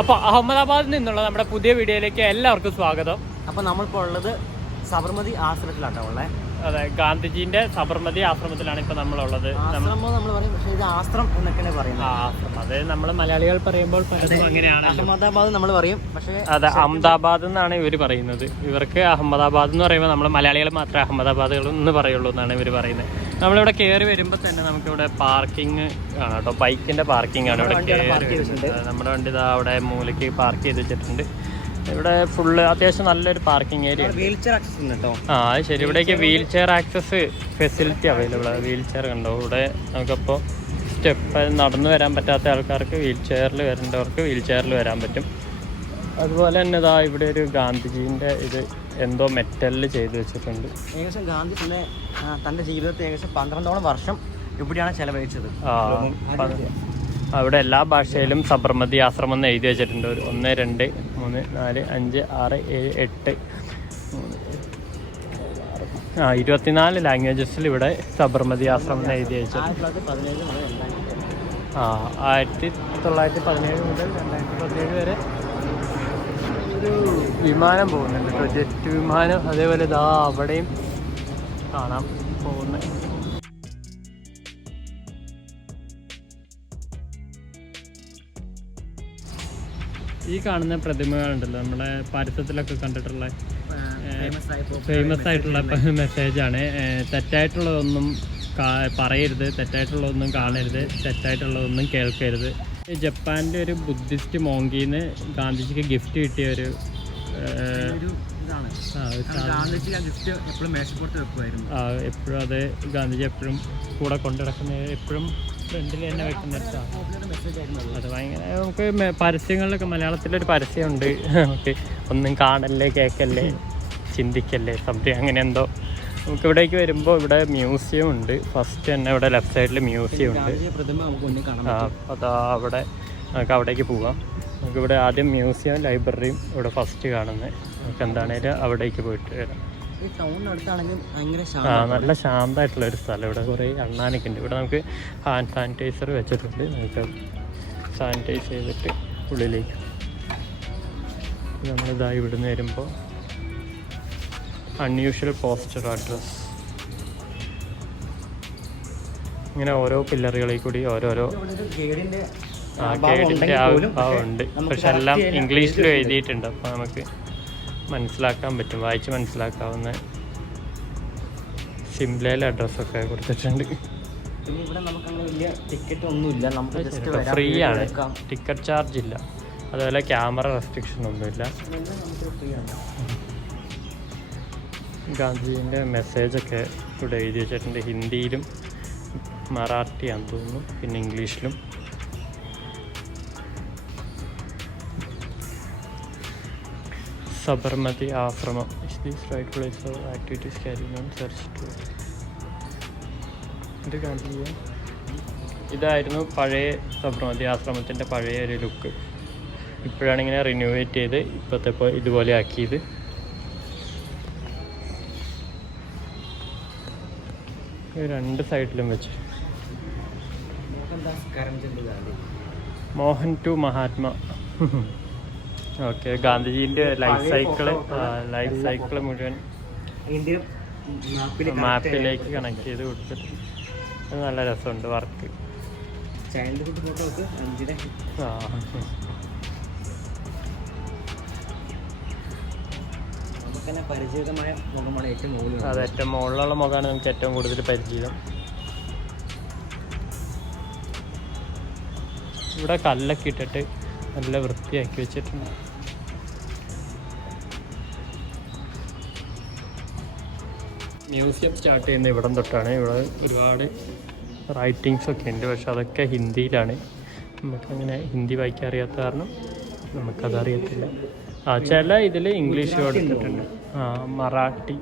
അപ്പോൾ അഹമ്മദാബാദിൽ നിന്നുള്ള നമ്മുടെ പുതിയ വീഡിയോയിലേക്ക് എല്ലാവർക്കും സ്വാഗതം. അപ്പോൾ നമ്മളിപ്പോൾ ഉള്ളത് സബർമതി ആശ്രമത്തിലാണ് ഉള്ളത്. അതെ, ഗാന്ധിജീൻ്റെ സബർമതി ആശ്രമത്തിലാണ് ഇപ്പോൾ നമ്മളുള്ളത്. നമ്മൾ പറയും, പക്ഷേ ഇത് ആശ്രം എന്നൊക്കെയാണ് പറയുന്നത്. ആശ്രമം, അത് നമ്മൾ മലയാളികൾ പറയുമ്പോൾ പലതും അങ്ങനെയാണ്. അഹമ്മദാബാദ് നമ്മൾ പറയും, പക്ഷേ അതെ, അഹമ്മദാബാദ് എന്നാണ് ഇവർ പറയുന്നത്. ഇവർക്ക് അഹമ്മദാബാദ് എന്ന് പറയുമ്പോൾ നമ്മൾ മലയാളികൾ മാത്രമേ അഹമ്മദാബാദുകൾ എന്ന് പറയുള്ളൂ എന്നാണ് ഇവർ പറയുന്നത്. നമ്മളിവിടെ കയറി വരുമ്പോൾ തന്നെ നമുക്കിവിടെ പാർക്കിംഗ് ആണ് കേട്ടോ, ബൈക്കിൻ്റെ പാർക്കിംഗ് ആണ് ഇവിടെ കയറി. നമ്മുടെ വണ്ടി ഇതാ അവിടെ മൂലയ്ക്ക് പാർക്ക് ചെയ്ത് വെച്ചിട്ടുണ്ട്. ഇവിടെ ഫുള്ള് അത്യാവശ്യം നല്ലൊരു parking area. Wheel chair access ഉണ്ട് കേട്ടോ. അത് ശരി, ഇവിടേക്ക് wheel chair access facility available ആണ്. വീൽ ചെയർ കണ്ടോ ഇവിടെ നമുക്കപ്പോൾ സ്റ്റെപ്പ് നടന്നു വരാൻ പറ്റാത്ത ആൾക്കാർക്ക് വീൽ ചെയറിൽ വരേണ്ടവർക്ക് വീൽ ചെയറിൽ വരാൻ പറ്റും. അതുപോലെ തന്നെ ഇതാ ഇവിടെ ഒരു ഗാന്ധിജീൻ്റെ ഇത് എന്തോ മെറ്റലിൽ ചെയ്ത് വെച്ചിട്ടുണ്ട്. ഏകദേശം ഗാന്ധി തൻ്റെ ജീവിതത്തിൽ ഏകദേശം 12ഓളം വർഷം ഇവിടെയാണ് ചെലവഴിച്ചത്. അവിടെ എല്ലാ ഭാഷയിലും സബർമതി ആശ്രമം എന്ന് എഴുതി വെച്ചിട്ടുണ്ട്. 1, 2, 3, 4, 5, 6, 7, 8 24 ലാംഗ്വേജസിൽ ഇവിടെ സബർമതി ആശ്രമം എന്ന് എഴുതി വെച്ചിട്ടുണ്ട്. 1917 മുതൽ 2017 വരെ ഒരു വിമാനം പോകുന്നുണ്ട് കേട്ടോ, ജെറ്റ് വിമാനം. അതേപോലെ ഇതാ അവിടെയും കാണാം പോകുന്നത്. ഈ കാണുന്ന പ്രതിമകളുണ്ടല്ലോ, നമ്മുടെ പരസ്യത്തിലൊക്കെ കണ്ടിട്ടുള്ള ഫേമസ് ആയിട്ടുള്ള മെസ്സേജാണ്. തെറ്റായിട്ടുള്ളതൊന്നും പറയരുത്, തെറ്റായിട്ടുള്ളതൊന്നും കാണരുത്, തെറ്റായിട്ടുള്ളതൊന്നും കേൾക്കരുത്. ജപ്പാനിലെ ഒരു ബുദ്ധിസ്റ്റ് മോങ്കിന്ന് ഗാന്ധിജിക്ക് ഗിഫ്റ്റ് കിട്ടിയ ഒരു എപ്പോഴും അത് ഗാന്ധിജി എപ്പോഴും കൂടെ കൊണ്ടുനടക്കുന്ന, എപ്പോഴും ഫ്രണ്ടിൽ തന്നെ വെക്കുന്ന അത് ഭയങ്കര. നമുക്ക് പരസ്യങ്ങളിലൊക്കെ മലയാളത്തിലൊരു പരസ്യമുണ്ട്, നമുക്ക് ഒന്നും കാണല്ലേ, കേൾക്കല്ലേ, ചിന്തിക്കല്ലേ, സംതിങ് അങ്ങനെ എന്തോ. നമുക്ക് ഇവിടേക്ക് വരുമ്പോൾ ഇവിടെ മ്യൂസിയം ഉണ്ട്. ഫസ്റ്റ് തന്നെ ഇവിടെ ലെഫ്റ്റ് സൈഡിൽ മ്യൂസിയം ഉണ്ട്. അതാ അവിടെ നമുക്ക് അവിടേക്ക് പോവാം. നമുക്കിവിടെ ആദ്യം മ്യൂസിയം, ലൈബ്രറിയും ഇവിടെ ഫസ്റ്റ് കാണുന്നത്. നമുക്ക് എന്താണേലും അവിടേക്ക് പോയിട്ട് വരാം. നല്ല ശാന്തമായിട്ടുള്ളൊരു സ്ഥലം. ഇവിടെ കുറേ അണ്ണാനൊക്കെ ഉണ്ട്. ഇവിടെ നമുക്ക് ഹാൻഡ് സാനിറ്റൈസർ വെച്ചിട്ടുണ്ട്. നമുക്ക് സാനിറ്റൈസ് ചെയ്തിട്ട് ഉള്ളിലേക്ക് നമ്മളിതാ ഇവിടുന്ന് വരുമ്പോൾ അൺയൂഷ്വൽ പോസ്റ്റർ അഡ്രസ്, ഇങ്ങനെ ഓരോ പില്ലറുകളിൽ കൂടി ഓരോരോ ഗൈഡിൻ്റെ ഉണ്ട്. പക്ഷെ എല്ലാം ഇംഗ്ലീഷിലും എഴുതിയിട്ടുണ്ട്. അപ്പോൾ നമുക്ക് മനസ്സിലാക്കാൻ പറ്റും, വായിച്ച് മനസ്സിലാക്കാവുന്ന സിംലയിലെ അഡ്രസ്സൊക്കെ കൊടുത്തിട്ടുണ്ട്. ഫ്രീ ആണ്, ടിക്കറ്റ് ചാർജ് ഇല്ല. അതുപോലെ ക്യാമറ റെസ്ട്രിക്ഷൻ ഒന്നുമില്ല. ഗാന്ധിജീൻ്റെ മെസ്സേജൊക്കെ ഇവിടെ എഴുതി വെച്ചിട്ടുണ്ട്. ഹിന്ദിയിലും മറാഠിയാണെന്ന് തോന്നുന്നു, പിന്നെ ഇംഗ്ലീഷിലും. Sabarmati Ashram is this right place of activities carrying on search to. ഇത് കാണിക്കുക, ഇതായിരുന്നു പഴയ സബർമതി ആശ്രമത്തിൻ്റെ പഴയ ഒരു ലുക്ക്. ഇപ്പോഴാണ് ഇങ്ങനെ റിനോവേറ്റ് ചെയ്ത് ഇപ്പോഴത്തെ ഇതുപോലെ ആക്കിയത്. രണ്ട് സൈഡിലും വെച്ച് മോഹൻ ടു മഹാത്മാ. ഓക്കെ, ഗാന്ധിജീൻ്റെ ലൈഫ് സൈക്കിള് മുഴുവൻ മാപ്പിലേക്ക് കണക്ട് ചെയ്ത് കൊടുത്തിട്ട് അത് നല്ല രസമുണ്ട് വർക്ക്. അത് ഏറ്റവും മുകളിലുള്ള മുഖമാണ് നമുക്ക് ഏറ്റവും കൂടുതൽ പരിചിതം. ഇവിടെ കല്ലൊക്കെ ഇട്ടിട്ട് നല്ല വൃത്തിയാക്കി വെച്ചിട്ടുണ്ട്. മ്യൂസിയം സ്റ്റാർട്ട് ചെയ്യുന്ന ഇവിടം തൊട്ടാണ്. ഇവിടെ ഒരുപാട് റൈറ്റിങ്സ് ഒക്കെ ഉണ്ട്, പക്ഷെ അതൊക്കെ ഹിന്ദിയിലാണ്. നമുക്കങ്ങനെ ഹിന്ദി വായിക്കാൻ അറിയാത്ത കാരണം നമുക്കതറിയത്തില്ല. ചില ഇതിൽ ഇംഗ്ലീഷ് കൊടുത്തിട്ടുണ്ട്, മറാഠി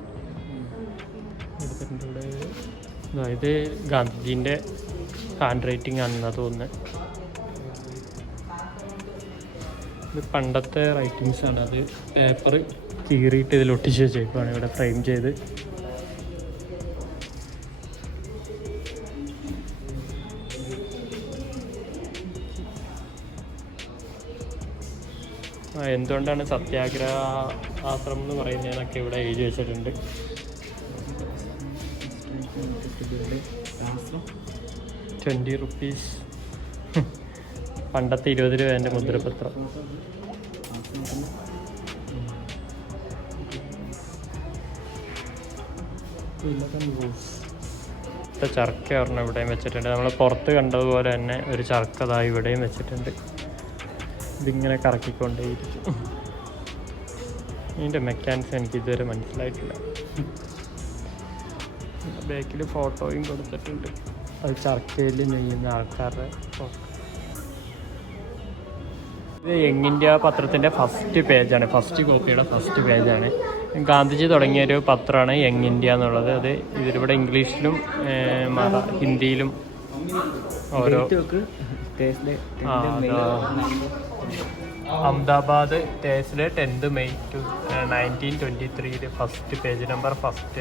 എടുത്തിട്ടുണ്ട്. ഇവിടെ ഇത് ഗാന്ധിജീൻ്റെ ഹാൻഡ് റൈറ്റിംഗ് ആണെന്നാണ് തോന്നുന്നത്. ഇത് പണ്ടത്തെ റൈറ്റിങ്സാണ്. അത് പേപ്പർ കീറിയിട്ട് ഇതിൽ ഒട്ടിച്ച് വെച്ചേക്കുവാണ്, ഇവിടെ ഫ്രെയിം ചെയ്ത്. എന്തുകൊണ്ടാണ് സത്യാഗ്രഹ ആശ്രമം എന്ന് പറയുന്നതെന്നൊക്കെ ഇവിടെ എഴുതി വെച്ചിട്ടുണ്ട്. 20 റുപ്പീസ്, പണ്ടത്തെ 20 രൂപേൻ്റെ മുദ്രപത്രം. ചർക്ക ഒരെണ്ണം ഇവിടെയും വെച്ചിട്ടുണ്ട്. നമ്മൾ പുറത്ത് കണ്ടതുപോലെ തന്നെ ഒരു ചർക്കതായി ഇവിടെയും വെച്ചിട്ടുണ്ട്. ഇതിങ്ങനെ കറക്കിക്കൊണ്ടേയിരിക്കും. ഇതിൻ്റെ മെക്കാനിക്സ് എനിക്ക് ഇതുവരെ മനസ്സിലായിട്ടില്ല. ബാക്കിൽ ഫോട്ടോയും കൊടുത്തിട്ടുണ്ട്. അത് ചർക്കയിൽ നെയ്യുന്ന ആൾക്കാരുടെ ഫോട്ടോ. ഇത് യങ് ഇന്ത്യ പത്രത്തിൻ്റെ ഫസ്റ്റ് പേജാണ്, ഫസ്റ്റ് കോപ്പിയുടെ ഫസ്റ്റ് പേജാണ്. ഗാന്ധിജി തുടങ്ങിയൊരു പത്രമാണ് യങ് ഇന്ത്യ എന്നുള്ളത്. അത് ഇതിലിവിടെ ഇംഗ്ലീഷിലും ഹിന്ദിയിലും ഓരോ Ahmedabad Thursday 10 May 1923 first page number first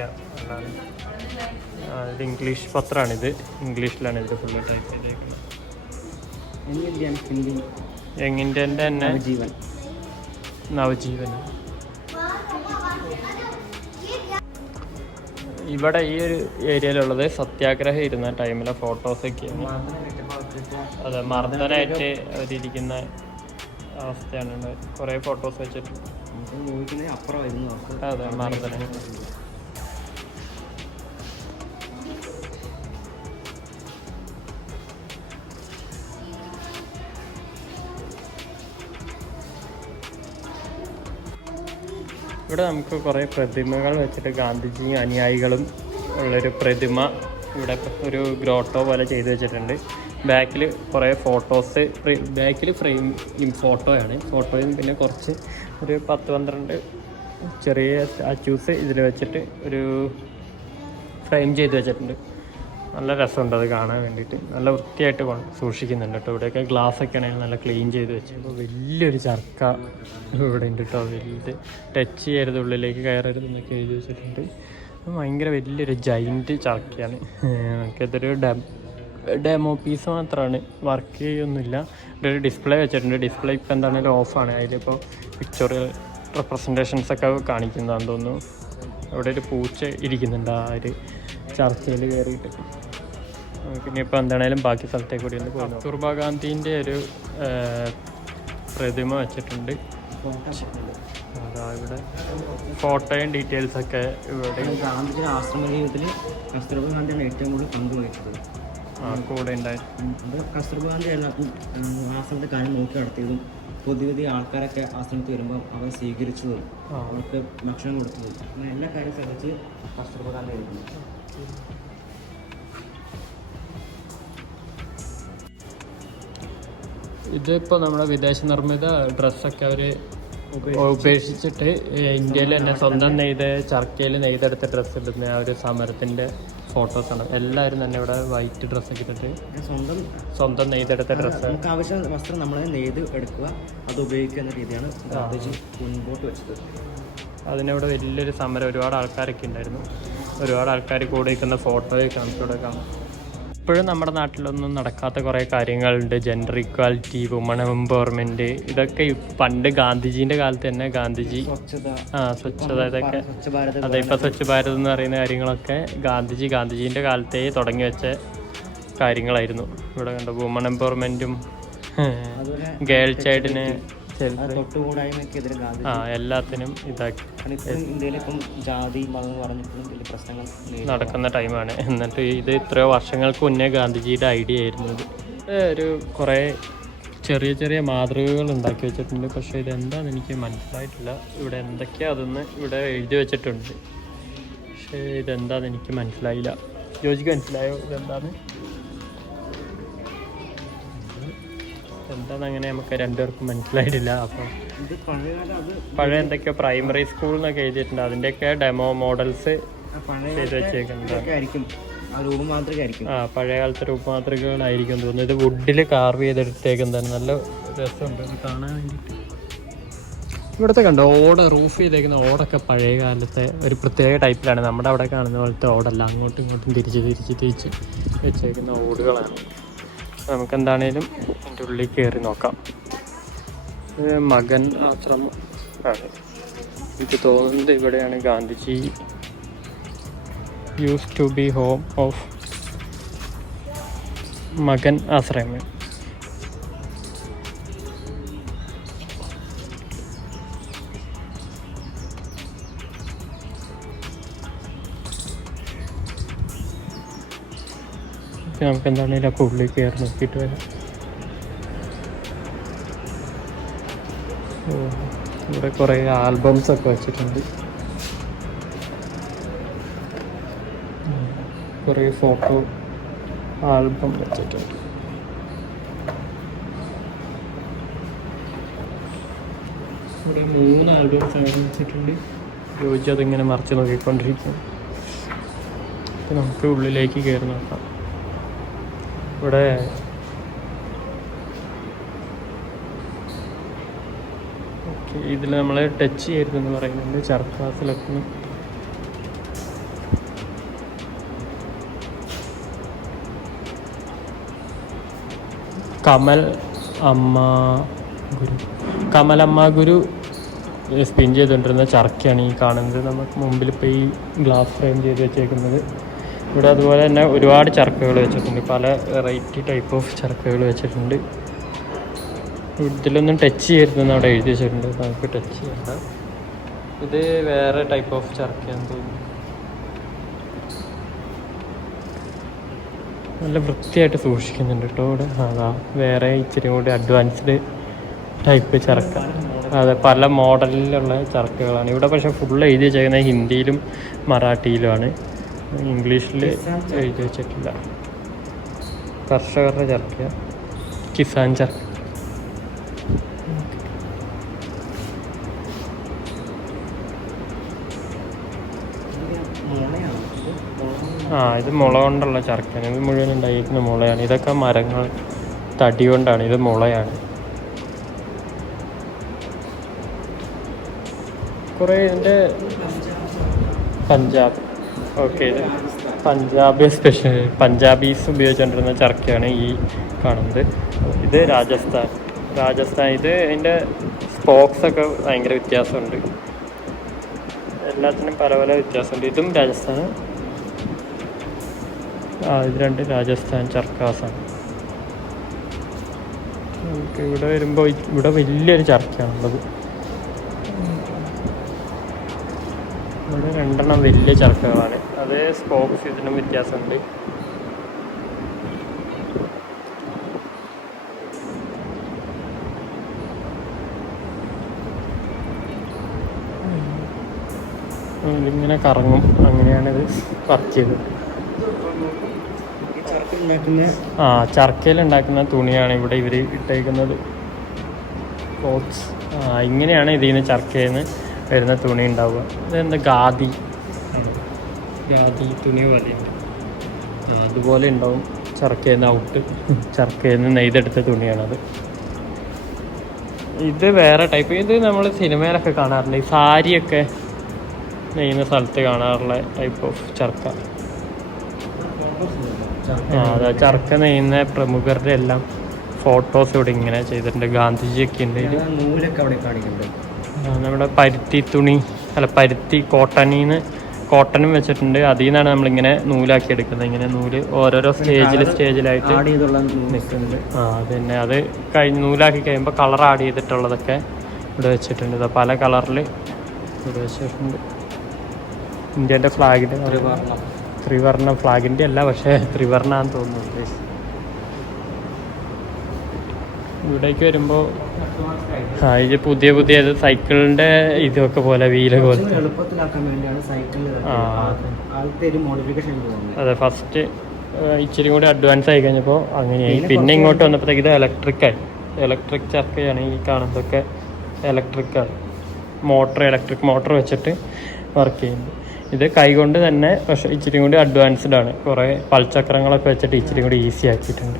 ആണ്. ഇത് ഇംഗ്ലീഷ് പത്രമാണിത്, ഇംഗ്ലീഷിലാണ് ഇത് ഫുള്ള് ടൈപ്പ് ചെയ്തേക്കുന്നത്. യങ് ഇന്ത്യൻ്റെ തന്നെ നവജീവൻ. ഇവിടെ ഈ ഒരു ഏരിയയിലുള്ളത് സത്യാഗ്രഹം ഇരുന്ന ടൈമിലെ ഫോട്ടോസൊക്കെയാണ്. അതെ, മർദ്ദനായിട്ട് അവരിയ്ക്കുന്ന അവസ്ഥയാണ്. കുറേ ഫോട്ടോസ് വെച്ചിട്ടുണ്ട്. അതെ, മർദ്ദന. ഇവിടെ നമുക്ക് കുറേ പ്രതിമകൾ വെച്ചിട്ട് ഗാന്ധിജിയും അനുയായികളും ഉള്ളൊരു പ്രതിമ ഇവിടെ ഒരു ഗ്രോട്ടോ പോലെ ചെയ്തു വെച്ചിട്ടുണ്ട്. ബാക്കിൽ കുറേ ഫോട്ടോസ്, ബാക്കിൽ ഫ്രെയിം ഫോട്ടോയാണ്. ഫോട്ടോയും പിന്നെ കുറച്ച് ഒരു 10-12 ചെറിയ സ്റ്റാച്യൂസ് ഇതിൽ വെച്ചിട്ട് ഒരു ഫ്രെയിം ചെയ്ത് വെച്ചിട്ടുണ്ട്. നല്ല രസമുണ്ട് അത് കാണാൻ വേണ്ടിയിട്ട്. നല്ല വൃത്തിയായിട്ട് സൂക്ഷിക്കുന്നുണ്ട് കേട്ടോ. ഇവിടെയൊക്കെ ഗ്ലാസ്സൊക്കെ ആണെങ്കിൽ നല്ല ക്ലീൻ ചെയ്ത് വെച്ചു. അപ്പോൾ വലിയൊരു ചർക്ക ഇവിടെ ഉണ്ട് കേട്ടോ. വലുത്, ടച്ച് ചെയ്യരുത്, ഉള്ളിലേക്ക് കയറരുത് എന്നൊക്കെ എഴുതി വെച്ചിട്ടുണ്ട്. ഭയങ്കര വലിയൊരു ജൈൻറ്റ് ചർക്കയാണ്. നമുക്കിതൊരു ഡെമോ പീസ് മാത്രമാണ്, വർക്ക് ചെയ്യൊന്നുമില്ല. ഒരു ഡിസ്പ്ലേ വെച്ചിട്ടുണ്ട്. ഡിസ്പ്ലേ ഇപ്പോൾ എന്താണെങ്കിലും ഓഫാണ്. അതിലിപ്പോൾ പിക്ചറുകൾ റെപ്രസെൻറ്റേഷൻസൊക്കെ കാണിക്കുന്നതാണെന്ന് തോന്നുന്നു. അവിടെ ഒരു പൂച്ച ഇരിക്കുന്നുണ്ട് ആ ഒരു ചർച്ചയിൽ കയറിയിട്ട്. പിന്നെ ഇപ്പോൾ എന്താണേലും ബാക്കി സ്ഥലത്തേക്ക് കൂടി ഒന്ന് പോകുന്നു. കസ്തൂർബാ ഗാന്ധിൻ്റെ ഒരു പ്രതിമ വെച്ചിട്ടുണ്ട്. അതാ ഇവിടെ ഫോട്ടോയും ഡീറ്റെയിൽസൊക്കെ ഇവിടെ. ഗാന്ധിജിയുടെ ആശ്രമ ജീവിതത്തിൽ കസ്തൂർബാ ഗാന്ധിയാണ് ഏറ്റവും കൂടുതൽ പങ്ക് വഹിച്ചത്. കൂടെ ഉണ്ടായിരുന്നു. അത് കസ്തൂർബാ ഗാന്ധിയാണ് ആശ്രമത്തെ കാര്യം നോക്കി നടത്തിയതും പുതിയ ആൾക്കാരൊക്കെ ആശ്രമത്തിൽ വരുമ്പോൾ അവർ സ്വീകരിച്ചതും അവർക്ക് ഭക്ഷണം കൊടുത്തതും അങ്ങനെ എല്ലാ കാര്യം ശ്രദ്ധിച്ച് കസ്തൂർബാ ഗാന്ധി ആയിരുന്നു. ഇതിപ്പോൾ നമ്മുടെ വിദേശ നിർമ്മിത ഡ്രസ്സൊക്കെ അവർ ഉപേക്ഷിച്ചിട്ട് ഇന്ത്യയിൽ തന്നെ സ്വന്തം ചർക്കയിൽ നെയ്തെടുത്ത ഡ്രസ്സ് ഇടുന്ന ആ ഒരു സമരത്തിൻ്റെ ഫോട്ടോസാണ്. എല്ലാവരും തന്നെ ഇവിടെ വൈറ്റ് ഡ്രസ്സൊക്കെ ഇട്ടിട്ട് സ്വന്തം നെയ്തെടുത്ത ഡ്രസ്സ്, നമുക്ക് ആവശ്യം വസ്ത്രം നമ്മളെ നെയ്ത് എടുക്കുക, അത് ഉപയോഗിക്കുക എന്ന രീതിയാണ് ഗാന്ധിജി മുൻപോട്ട് വെച്ചത്. അതിനിവിടെ വലിയൊരു സമരം, ഒരുപാട് ആൾക്കാരൊക്കെ ഉണ്ടായിരുന്നു. ഒരുപാട് ആൾക്കാർ കൂടെ നിൽക്കുന്ന ഫോട്ടോയൊക്കെ നമുക്കിവിടെ കാണാം. ഇപ്പോഴും നമ്മുടെ നാട്ടിലൊന്നും നടക്കാത്ത കുറേ കാര്യങ്ങളുണ്ട്. ജെൻഡർ ഇക്വാലിറ്റി, വുമൺ എംപവർമെൻറ്റ്, ഇതൊക്കെ പണ്ട് ഗാന്ധിജീൻ്റെ കാലത്ത് തന്നെ ഗാന്ധിജി സ്വച്ഛത ഇതൊക്കെ. അതെ, ഇപ്പോൾ സ്വച്ഛ് ഭാരത് എന്ന് പറയുന്ന കാര്യങ്ങളൊക്കെ ഗാന്ധിജീൻ്റെ കാലത്തേ തുടങ്ങി വെച്ച കാര്യങ്ങളായിരുന്നു. ഇവിടെ കണ്ട വുമൺ എംപവർമെൻറ്റും ഗേൾ ചൈൽഡിന് എല്ലാത്തിനും ഇതാക്കി ഇന്ത്യയിലിപ്പം ജാതി മതം പറഞ്ഞിട്ടും വലിയ പ്രശ്നങ്ങൾ നടക്കുന്ന ടൈമാണ്. എന്നിട്ട് ഇത് എത്രയോ വർഷങ്ങൾക്ക് മുന്നേ ഗാന്ധിജിയുടെ ഐഡിയ ആയിരുന്നു. ഒരു കുറേ ചെറിയ ചെറിയ മാതൃകകൾ ഉണ്ടാക്കി വെച്ചിട്ടുണ്ട്. പക്ഷേ ഇതെന്താണെന്ന് എനിക്ക് മനസ്സിലായിട്ടില്ല. ഇവിടെ എന്തൊക്കെയാണ് അതൊന്ന് ഇവിടെ എഴുതി വെച്ചിട്ടുണ്ട്. പക്ഷേ ഇതെന്താണെന്ന് എനിക്ക് മനസ്സിലായില്ല. ജോജിക്ക് മനസ്സിലായോ ഇതെന്താന്ന്? എന്താണെന്ന് അങ്ങനെ നമുക്ക് രണ്ടുപേർക്കും മനസ്സിലായിട്ടില്ല. അപ്പം പഴയ എന്തൊക്കെയോ പ്രൈമറി സ്കൂൾ എന്നൊക്കെ എഴുതിയിട്ടുണ്ട്. അതിൻ്റെയൊക്കെ ഡെമോ മോഡൽസ് ചെയ്ത് വെച്ചേക്കുന്നുണ്ട്. പഴയ കാലത്തെ രൂപമാതൃകകളായിരിക്കും തോന്നുന്നു. ഇത് വുഡിൽ കാർവ് ചെയ്തെടുത്തേക്കുന്നതാണ്. നല്ല രസമുണ്ട് കാണാൻ വേണ്ടിയിട്ട്. ഇവിടുത്തെ കണ്ടോ റൂഫ് ചെയ്തേക്കുന്ന ഓടൊക്കെ പഴയ കാലത്തെ ഒരു പ്രത്യേക ടൈപ്പിലാണ്. നമ്മുടെ അവിടെ കാണുന്ന പോലത്തെ ഓടല്ല, അങ്ങോട്ടും ഇങ്ങോട്ടും തിരിച്ച് വെച്ചേക്കുന്ന ഓടുകളാണ്. നമുക്കെന്താണേലും എൻ്റെ ഉള്ളിൽ കയറി നോക്കാം. മകൻ ആശ്രമം ആണ്. എനിക്ക് തോന്നുന്നത് ഇവിടെയാണ് Gandhiji use to be home of Magan Ashram. നമുക്ക് എന്താണെങ്കിലും അപ്പോൾ ഉള്ളിൽ കയറി നോക്കിയിട്ട് വരാം. ഇവിടെ കുറേ ആൽബംസ് ഒക്കെ വെച്ചിട്ടുണ്ട്, കുറേ ഫോട്ടോ ആൽബം വെച്ചിട്ടുണ്ട്. ഇവിടെ 3 ആൽബംസ് ആണ് വെച്ചിട്ടുണ്ട്. യോജി അതിങ്ങനെ മറിച്ച് നോക്കിക്കൊണ്ടിരിക്കും. നമുക്ക് ഉള്ളിലേക്ക് കയറി നോക്കാം. ഇവിടെ ഇതിൽ നമ്മൾ ടച്ച് ചെയ്യരുതെന്ന് പറയുന്നുണ്ട് ചർക്കാസിലൊക്കെ. കമലമ്മ ഗുരു സ്പിൻ ചെയ്തുകൊണ്ടിരുന്ന ചർക്കയാണ് ഈ കാണുന്നത്. നമുക്ക് മുമ്പിൽ ഇപ്പോൾ ഈ ഗ്ലാസ് ഫ്രെയിം ചെയ്ത് വെച്ചേക്കുന്നത്. ഇവിടെ അതുപോലെ തന്നെ ഒരുപാട് ചർക്കകൾ വെച്ചിട്ടുണ്ട്, പല വെറൈറ്റി ടൈപ്പ് ഓഫ് ചർക്കകൾ വെച്ചിട്ടുണ്ട്. ഇതിലൊന്നും ടച്ച് ചെയ്യരുതെന്ന് അവിടെ എഴുതി വെച്ചിട്ടുണ്ട്, നമുക്ക് ടച്ച് ചെയ്യണ്ട. ഇത് വേറെ ടൈപ്പ് ഓഫ് ചർക്കയാണെന്ന് തോന്നുന്നു. നല്ല വൃത്തിയായിട്ട് സൂക്ഷിക്കുന്നുണ്ട് കേട്ടോ ഇവിടെ. അതാ വേറെ ഇച്ചിരി കൂടി അഡ്വാൻസ്ഡ് ടൈപ്പ് ചർക്ക, അതെ പല മോഡലിലുള്ള ചർക്കകളാണ് ഇവിടെ. പക്ഷേ ഫുള്ള് എഴുതി വെച്ചേക്കുന്നത് ഹിന്ദിയിലും മറാഠിയിലുമാണ്, ഇംഗ്ലീഷിൽ എഴുതി വെച്ചിട്ടില്ല. കർഷകരുടെ ചർക്ക, കിസാൻ ചർക്ക. ഇത് മുള കൊണ്ടുള്ള ചർക്കയാണ്. ഇത് മുഴുവൻ ഉണ്ടായിരിക്കുന്ന മുളയാണ്. ഇതൊക്കെ മരങ്ങൾ തടി കൊണ്ടാണ്, ഇത് മുളയാണ്. കുറേ ഇതിൻ്റെ പഞ്ചാബ്, ഓക്കെ, ഇത് പഞ്ചാബീസ് ഉപയോഗിച്ചുകൊണ്ടിരുന്ന ചർക്കയാണ് ഈ കാണുന്നത്. ഇത് രാജസ്ഥാൻ. ഇത് അതിൻ്റെ സ്പോക്സൊക്കെ ഭയങ്കര വ്യത്യാസമുണ്ട്, എല്ലാത്തിനും പല പല വ്യത്യാസമുണ്ട്. ഇതും രാജസ്ഥാൻ. ഇത് 2 രാജസ്ഥാൻ ചർക്കാസാണ്. നമുക്ക് ഇവിടെ വരുമ്പോൾ ഇവിടെ വലിയൊരു ചർക്കയാണുള്ളത്. ഇവിടെ 2 വലിയ ചർക്കകളാണ്. അത് സ്പോക്സ് ഇതിനും വ്യത്യാസമുണ്ട്. ഇതിങ്ങനെ കറങ്ങും, അങ്ങനെയാണിത് വർക്ക് ചെയ്തത്. ചർക്കയിൽ ഉണ്ടാക്കുന്ന തുണിയാണ് ഇവിടെ ഇവർ ഇട്ടേക്കുന്നത്, ക്ലോത്ത്സ്. ഇങ്ങനെയാണ് ഇതിൽ നിന്ന് ചർക്കയിൽ നിന്ന് വരുന്ന തുണി ഉണ്ടാവുക. ഇതെന്താ ഖാദി തുണി പോലെയുണ്ട്, അതുപോലെ ഉണ്ടാവും ചർക്കയിൽ നിന്ന് ഔട്ട്. ചർക്കയിൽ നിന്ന് നെയ്തെടുത്ത തുണിയാണത്. ഇത് വേറെ ടൈപ്പ്. ഇത് നമ്മൾ സിനിമയിലൊക്കെ കാണാറുണ്ട്, ഈ സാരിയൊക്കെ നെയ്യുന്ന സ്ഥലത്ത് കാണാറുള്ള ടൈപ്പ് ഓഫ് ചർക്ക. അതാ ചർക്ക നെയ്യുന്ന പ്രമുഖരുടെ എല്ലാം ഫോട്ടോസ് ഇവിടെ ഇങ്ങനെ ചെയ്തിട്ടുണ്ട്. ഗാന്ധിജിയൊക്കെ ഉണ്ട്. നമ്മുടെ പരുത്തി കോട്ടനും വെച്ചിട്ടുണ്ട്. അതിൽ നിന്നാണ് നമ്മളിങ്ങനെ നൂലാക്കി എടുക്കുന്നത്. ഇങ്ങനെ നൂല് ഓരോരോ സ്റ്റേജിലായിട്ട് നിൽക്കുന്നുണ്ട്. അതന്നെ, അത് നൂലാക്കി കഴിയുമ്പോൾ കളർ ആഡ് ചെയ്തിട്ടുള്ളതൊക്കെ ഇവിടെ വെച്ചിട്ടുണ്ട്. ഇത് പല കളറിൽ ഇവിടെ വെച്ചിട്ടുണ്ട്. ഇന്ത്യൻ്റെ ഫ്ലാഗിൻ്റെ ത്രിവർണ്ണ ഫ്ലാഗിൻ്റെ അല്ല, പക്ഷേ ത്രിവർണ്ണാന്ന് തോന്നുന്നു. ഇവിടേക്ക് വരുമ്പോൾ ഇത് പുതിയ സൈക്കിളിൻ്റെ ഇതൊക്കെ പോലെ വീല് പോലെ. അതെ, ഫസ്റ്റ് ഇച്ചിരി കൂടി അഡ്വാൻസ് ആയി കഴിഞ്ഞപ്പോൾ അങ്ങനെയായി. പിന്നെ ഇങ്ങോട്ട് വന്നപ്പോഴത്തേക്ക് ഇത് ഇലക്ട്രിക് ചർക്കയാണ്. ഈ കാണുന്നതൊക്കെ ഇലക്ട്രിക് മോട്ടർ വെച്ചിട്ട് വർക്ക് ചെയ്യുന്നത്. ഇത് കൈകൊണ്ട് തന്നെ, പക്ഷേ ഇച്ചിരി കൂടി അഡ്വാൻസ്ഡ് ആണ്. കുറേ പൽചക്രങ്ങളൊക്കെ വെച്ചിട്ട് ഇച്ചിരി കൂടി ഈസി ആക്കിയിട്ടുണ്ട്.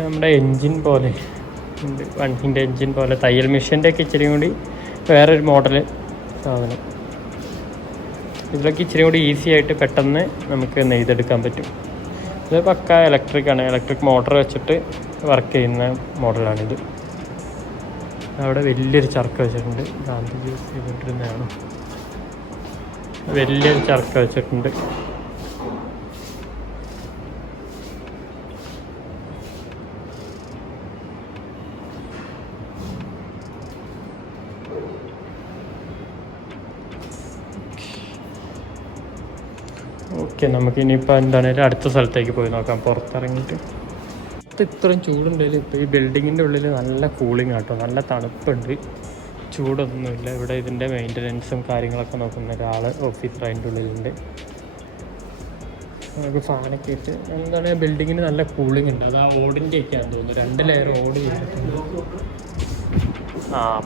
നമ്മുടെ എൻജിൻ പോലെ ഉണ്ട്, വണ്ടിൻ്റെ എൻജിൻ പോലെ. തയ്യൽ മെഷീൻ്റെ ഒക്കെ ഇച്ചിരി കൂടി വേറൊരു മോഡൽ സാധനം. ഇതിലൊക്കെ ഇച്ചിരി കൂടി ഈസി ആയിട്ട് പെട്ടെന്ന് നമുക്ക് നെയ്തെടുക്കാൻ പറ്റും. ഇത് പക്ക ഇലക്ട്രിക് മോട്ടർ വെച്ചിട്ട് വർക്ക് ചെയ്യുന്ന മോഡലാണിത്. അവിടെ വലിയൊരു ചർക്ക വെച്ചിട്ടുണ്ട്. ഗാന്ധിജി യൂസ് ചെയ്തുകൊണ്ടിരുന്നതാണ്. വലിയൊരു ചർക്ക വെച്ചിട്ടുണ്ട്. ഓക്കെ, നമുക്കിനിയിപ്പോൾ എന്താണേലും അടുത്ത സ്ഥലത്തേക്ക് പോയി നോക്കാം. പുറത്തിറങ്ങിയിട്ട് ഇത്രയും ചൂടുണ്ടെങ്കിലും ഇപ്പോൾ ഈ ബിൽഡിങ്ങിൻ്റെ ഉള്ളിൽ നല്ല കൂളിംഗ് ആട്ടോ, നല്ല തണുപ്പുണ്ട്, ചൂടൊന്നുമില്ല. ഇവിടെ ഇതിൻ്റെ മെയിൻ്റനൻസും കാര്യങ്ങളൊക്കെ നോക്കുന്ന ഒരാൾ ഓഫീസർ അതിൻ്റെ ഉള്ളിലുണ്ട്. നമുക്ക് ഫാനൊക്കെ ഇട്ട് എന്താണ് ബിൽഡിങ്ങിന് നല്ല കൂളിംഗ് ഉണ്ട്. അത് ആ ഓടിൻ്റെ ഒക്കെയാണെന്ന് തോന്നുന്നു, 2 ലെയർ ഓട് ചെയ്തിട്ടുണ്ട്.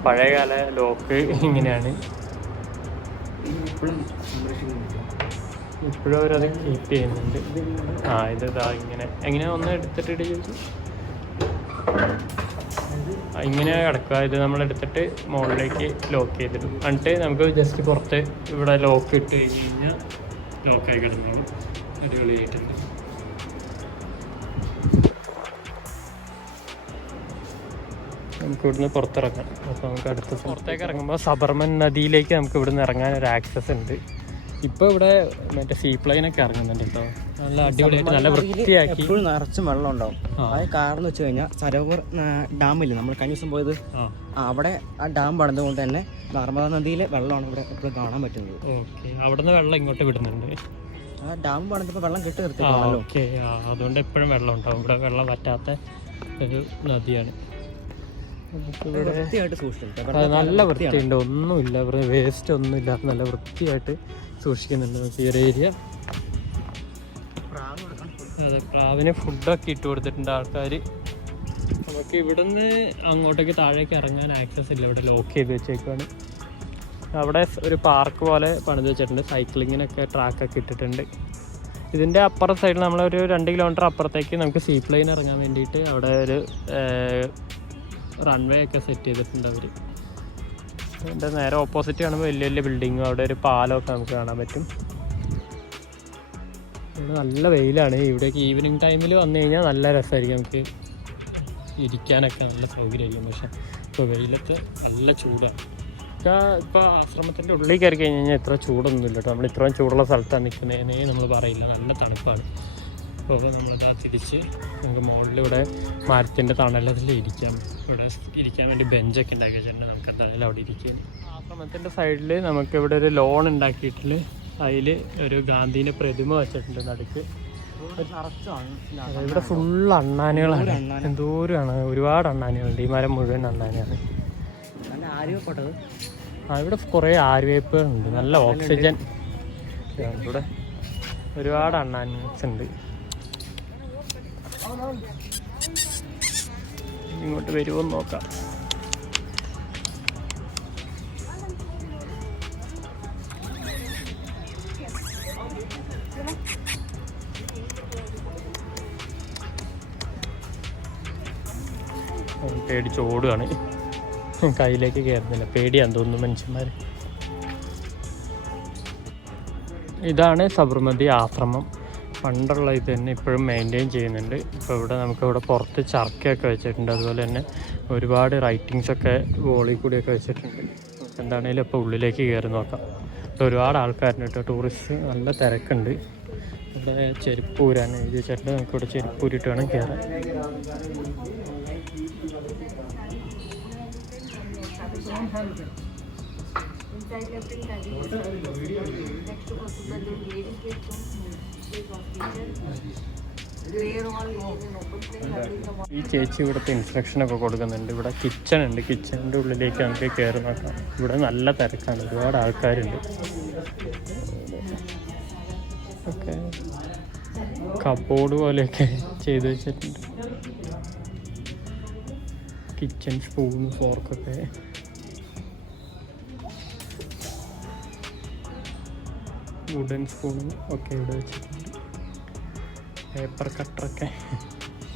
പഴയകാല ലോക്ക് ഇങ്ങനെയാണ്. ഇപ്പോഴും അവരത് കീപ്പ് ചെയ്യുന്നുണ്ട്. ഇതാ ഇങ്ങനെ എങ്ങനെ ഒന്ന് എടുത്തിട്ട് ചോദിച്ചു ഇങ്ങനെ കിടക്കുക. ഇത് നമ്മളെടുത്തിട്ട് മുകളിലേക്ക് ലോക്ക് ചെയ്തിടും. എന്നിട്ട് നമുക്ക് ജസ്റ്റ് പുറത്ത് ഇവിടെ ലോക്ക് ഇട്ട് കഴിഞ്ഞ് കഴിഞ്ഞാൽ ലോക്കായി കിടന്നോളും. അടിപൊളിയായിട്ടുണ്ട്. നമുക്ക് ഇവിടുന്ന് പുറത്തിറങ്ങാം. അപ്പോൾ നമുക്ക് അടുത്ത പുറത്തേക്ക് ഇറങ്ങുമ്പോൾ സബർമൻ നദിയിലേക്ക് നമുക്ക് ഇവിടുന്ന് ഇറങ്ങാൻ ഒരു ആക്സസ് ഉണ്ട്. ഇപ്പോൾ ഇവിടെ മറ്റേ സീപ്ലെയിനൊക്കെ ഇറങ്ങുന്നുണ്ട് കേട്ടോ. നല്ല അടിപൊളിയായിട്ട് നല്ല വൃത്തിയാക്കി. എപ്പോഴും നിറച്ചും വെള്ളം ഉണ്ടാവും. അത് കാരണം വെച്ച് കഴിഞ്ഞാൽ സരോവർ ഡാമില്ലേ, നമ്മൾ കഴിഞ്ഞ ദിവസം പോയത്, അവിടെ ആ ഡാം പണിതുകൊണ്ട് തന്നെ നർമ്മദ നദിയിലെ വെള്ളമാണ് ഇവിടെ എപ്പോഴും കാണാൻ പറ്റുന്നത്. ഓക്കെ, അവിടെ നിന്ന് വെള്ളം ഇങ്ങോട്ട് വിടുന്നുണ്ട്. ആ ഡാം പണിതപ്പോൾ വെള്ളം കെട്ടി നിർത്തി. ഓക്കെ, അതുകൊണ്ട് എപ്പോഴും വെള്ളം ഉണ്ടാവും. ഇവിടെ വെള്ളം പറ്റാത്ത ഒരു നദിയാണ്. വൃത്തിയായിട്ട് സൂക്ഷിച്ചിട്ടുണ്ട്. നല്ല വൃത്തിയുണ്ട്, ഒന്നുമില്ല, ഇവിടെ വേസ്റ്റ് ഒന്നുമില്ല, നല്ല വൃത്തിയായിട്ട് സൂക്ഷിക്കുന്നുണ്ട് ഈ ഒരു ഏരിയ. അതെ, പ്രാവിന് ഫുഡൊക്കെ ഇട്ട് കൊടുത്തിട്ടുണ്ട് ആൾക്കാർ. നമുക്ക് ഇവിടുന്ന് അങ്ങോട്ടേക്ക് താഴേക്ക് ഇറങ്ങാൻ ആക്സസ് ഇല്ല, ഇവിടെ ലോക്ക് ചെയ്ത് വെച്ചേക്കാണ്. അവിടെ ഒരു പാർക്ക് പോലെ പണിത് വെച്ചിട്ടുണ്ട്, സൈക്ലിങ്ങിനൊക്കെ ട്രാക്കൊക്കെ ഇട്ടിട്ടുണ്ട്. ഇതിൻ്റെ അപ്പുറം സൈഡിൽ നമ്മളൊരു 2 കിലോമീറ്റർ അപ്പുറത്തേക്ക് നമുക്ക് സീപ്ലെയിൻ ഇറങ്ങാൻ വേണ്ടിയിട്ട് അവിടെ ഒരു റൺവേ ഒക്കെ സെറ്റ് ചെയ്തിട്ടുണ്ട് അവർ. അതിൻ്റെ നേരെ ഓപ്പോസിറ്റ് കാണുമ്പോൾ വലിയ വലിയ ബിൽഡിങ്ങും അവിടെ ഒരു പാലമൊക്കെ നമുക്ക് കാണാൻ പറ്റും. ഇവിടെ നല്ല വെയിലാണ്. ഇവിടേക്ക് ഈവനിങ് ടൈമിൽ വന്നു കഴിഞ്ഞാൽ നല്ല രസമായിരിക്കും, നമുക്ക് ഇരിക്കാനൊക്കെ നല്ല സൗകര്യമായിരിക്കും. പക്ഷേ ഇപ്പോൾ വെയിലത്ത് നല്ല ചൂടാണ്. ഇപ്പോൾ ആശ്രമത്തിൻ്റെ ഉള്ളിൽ കയറി കഴിഞ്ഞ് കഴിഞ്ഞാൽ ഇത്ര ചൂടൊന്നുമില്ല കേട്ടോ. നമ്മൾ ഇത്രയും ചൂടുള്ള സ്ഥലത്താണ് നിൽക്കുന്നതിനേ നമ്മൾ പറയില്ല, നല്ല തണുപ്പാണ്. അപ്പോൾ നമ്മളിതാ തിരിച്ച് നമുക്ക് മുകളിൽ ഇവിടെ മരത്തിൻ്റെ തണലത്തിൽ ഇരിക്കാം. ഇവിടെ ഇരിക്കാൻ വേണ്ടി ബെഞ്ചൊക്കെ ഉണ്ടാക്കി വെച്ചിട്ടുണ്ട്, നമുക്ക് എന്തായാലും അവിടെ ഇരിക്കും. ആശ്രമത്തിൻ്റെ സൈഡിൽ നമുക്കിവിടെ ഒരു ലോൺ ഉണ്ടാക്കിയിട്ടില്ല. അതിൽ ഒരു ഗാന്ധിൻ്റെ പ്രതിമ വെച്ചിട്ടുണ്ട് നടുക്ക്. ഇവിടെ ഫുൾ അണ്ണാനുകളാണ്, എന്തോരമാണ്, ഒരുപാട് അണ്ണാനുകളുണ്ട്. ഈ മരം മുഴുവൻ അണ്ണാനാണ്. ഇവിടെ കുറേ ആര്യവേപ്പുകളുണ്ട്, നല്ല ഓക്സിജൻ. ഇവിടെ ഒരുപാട് അണ്ണാൻസ് ഉണ്ട്. ഇങ്ങോട്ട് വരുമോ നോക്കാം. പേടിച്ച് ഓടുകയാണ്, കയ്യിലേക്ക് കയറുന്നില്ല, പേടിയാന്ന് തോന്നുന്നു മനുഷ്യന്മാർ. ഇതാണ് സബർമതി ആശ്രമം. പണ്ടുള്ള ഇത് തന്നെ ഇപ്പോഴും മെയിൻറ്റെയിൻ ചെയ്യുന്നുണ്ട്. ഇപ്പോൾ ഇവിടെ നമുക്കിവിടെ പുറത്ത് ചർക്കയൊക്കെ വെച്ചിട്ടുണ്ട്, അതുപോലെ തന്നെ ഒരുപാട് റൈറ്റിങ്സൊക്കെ വോളിൽ കൂടിയൊക്കെ വെച്ചിട്ടുണ്ട്. എന്താണേലും ഇപ്പോൾ ഉള്ളിലേക്ക് കയറി നോക്കാം. ഒരുപാട് ആൾക്കാരുണ്ട് കേട്ടോ, ടൂറിസ്റ്റ് നല്ല തിരക്കുണ്ട്. ഇവിടെ ചെരുപ്പൂരാണ് എഴുതി വെച്ചിട്ടുണ്ട്, നമുക്കിവിടെ ചെരുപ്പൂരിട്ട് വേണം കയറാൻ. ഈ ചേച്ചി ഇവിടുത്തെ ഇൻസ്ട്രക്ഷനൊക്കെ കൊടുക്കുന്നുണ്ട്. ഇവിടെ കിച്ചൺ ഉണ്ട്, കിച്ചണിൻ്റെ ഉള്ളിലേക്ക് നമുക്ക് കയറി നോക്കാം. ഇവിടെ നല്ല തിരക്കാണ്, ഒരുപാട് ആൾക്കാരുണ്ട്. ഒക്കെ കബോർഡ് പോലെയൊക്കെ ചെയ്ത് വെച്ചിട്ടുണ്ട്. Kitchen spoon ഫോർക്കൊക്കെ. വുഡൻ സ്പൂണും ഒക്കെ ഇവിടെ വെച്ചിട്ടുണ്ട്. പേപ്പർ കട്ടറൊക്കെ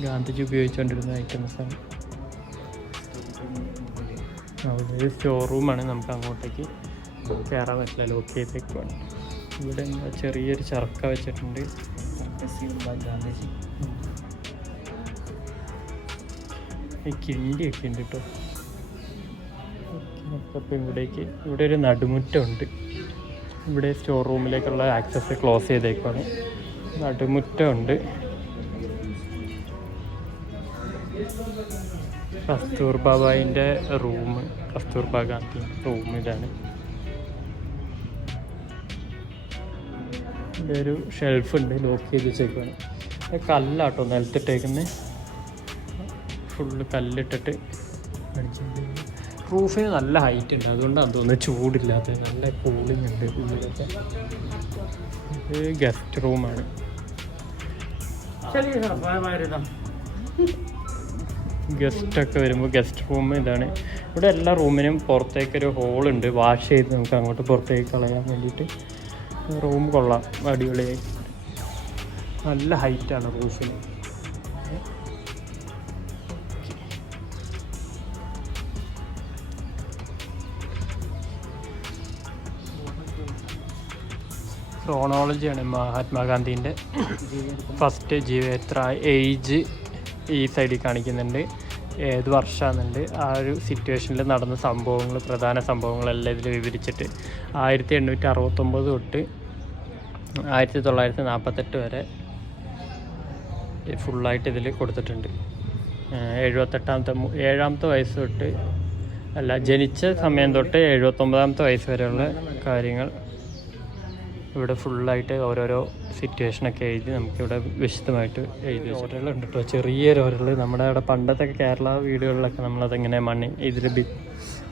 ഗാന്ധിജി ഉപയോഗിച്ചുകൊണ്ടിരുന്ന ഐറ്റംസാണ്. അവിടെ സ്റ്റോർ റൂമാണ്, നമുക്ക് അങ്ങോട്ടേക്ക് കയറാൻ പറ്റില്ല, ലോക്ക് ചെയ്തേക്കുവാണ്. ഇവിടെ എന്താ ചെറിയൊരു ചർക്ക വെച്ചിട്ടുണ്ട്. ഗാന്ധിജി ഈ കിണ്ടിയൊക്കെ ഉണ്ട് കേട്ടോ. അപ്പം ഇവിടെ ഒരു നടുമുറ്റമുണ്ട്. ഇവിടെ സ്റ്റോർ റൂമിലേക്കുള്ള ആക്സസ് ക്ലോസ് ചെയ്തേക്കാണ്. നടുമുറ്റമുണ്ട്. കസ്തൂർബ ബായിൻ്റെ റൂം, കസ്തൂർബ ഗാന്ധി റൂം ഇതാണ്. ഇവിടെ ഒരു ഷെൽഫുണ്ട്, ലോക്ക് ചെയ്ത് വെച്ചേക്കാണ്. കല്ലാട്ടോ നിലത്തിട്ടേക്കുന്നത്, ഫുള്ള് കല്ലിട്ടിട്ട് അടിച്ചിട്ടുണ്ട്. റൂഫിന് നല്ല ഹൈറ്റ് ഉണ്ട്, അതുകൊണ്ടാണ് തോന്നുന്നത് ചൂടില്ലാത്തത്. നല്ല കൂളിംഗ് ഉണ്ട് ഉള്ളിലൊക്കെ. ഇത് ഗസ്റ്റ് റൂമാണ്. ഗസ്റ്റൊക്കെ വരുമ്പോൾ ഗസ്റ്റ് റൂം ഇതാണ്. ഇവിടെ എല്ലാ റൂമിനും പുറത്തേക്കൊരു ഹോളുണ്ട്, വാഷ് ചെയ്ത് നമുക്ക് അങ്ങോട്ട് പുറത്തേക്ക് കളയാൻ വേണ്ടിയിട്ട്. റൂം കൊള്ളാം, അടിപൊളിയായി. നല്ല ഹൈറ്റാണ് റൂഫിന്. ക്രോണോളജിയാണ് മഹാത്മാഗാന്ധിൻ്റെ ഫസ്റ്റ് ജീവചരിത്ര. ഏജ് ഈ സൈഡിൽ കാണിക്കുന്നുണ്ട്, ഏത് വർഷമാണെന്നുണ്ട്, ആ ഒരു സിറ്റുവേഷനിൽ നടന്ന സംഭവങ്ങൾ, പ്രധാന സംഭവങ്ങളെല്ലാം ഇതിൽ വിവരിച്ചിട്ട് 1869 തൊട്ട് 1948 വരെ ഫുള്ളായിട്ട് ഇതിൽ കൊടുത്തിട്ടുണ്ട്. 7ാമത്തെ വയസ്സ് തൊട്ട് ജനിച്ച സമയം തൊട്ട് 79ാമത്തെ വയസ്സ് വരെയുള്ള കാര്യങ്ങൾ ഇവിടെ ഫുള്ളായിട്ട് ഓരോരോ സിറ്റുവേഷനൊക്കെ എഴുതി നമുക്കിവിടെ വിശദമായിട്ട് എഴുതി. ഓരലുണ്ട് കേട്ടോ, ചെറിയൊരു ഓരൽ. നമ്മുടെ അവിടെ പണ്ടത്തെ കേരള വീടുകളിലൊക്കെ നമ്മളതെങ്ങനെ ഇതിൽ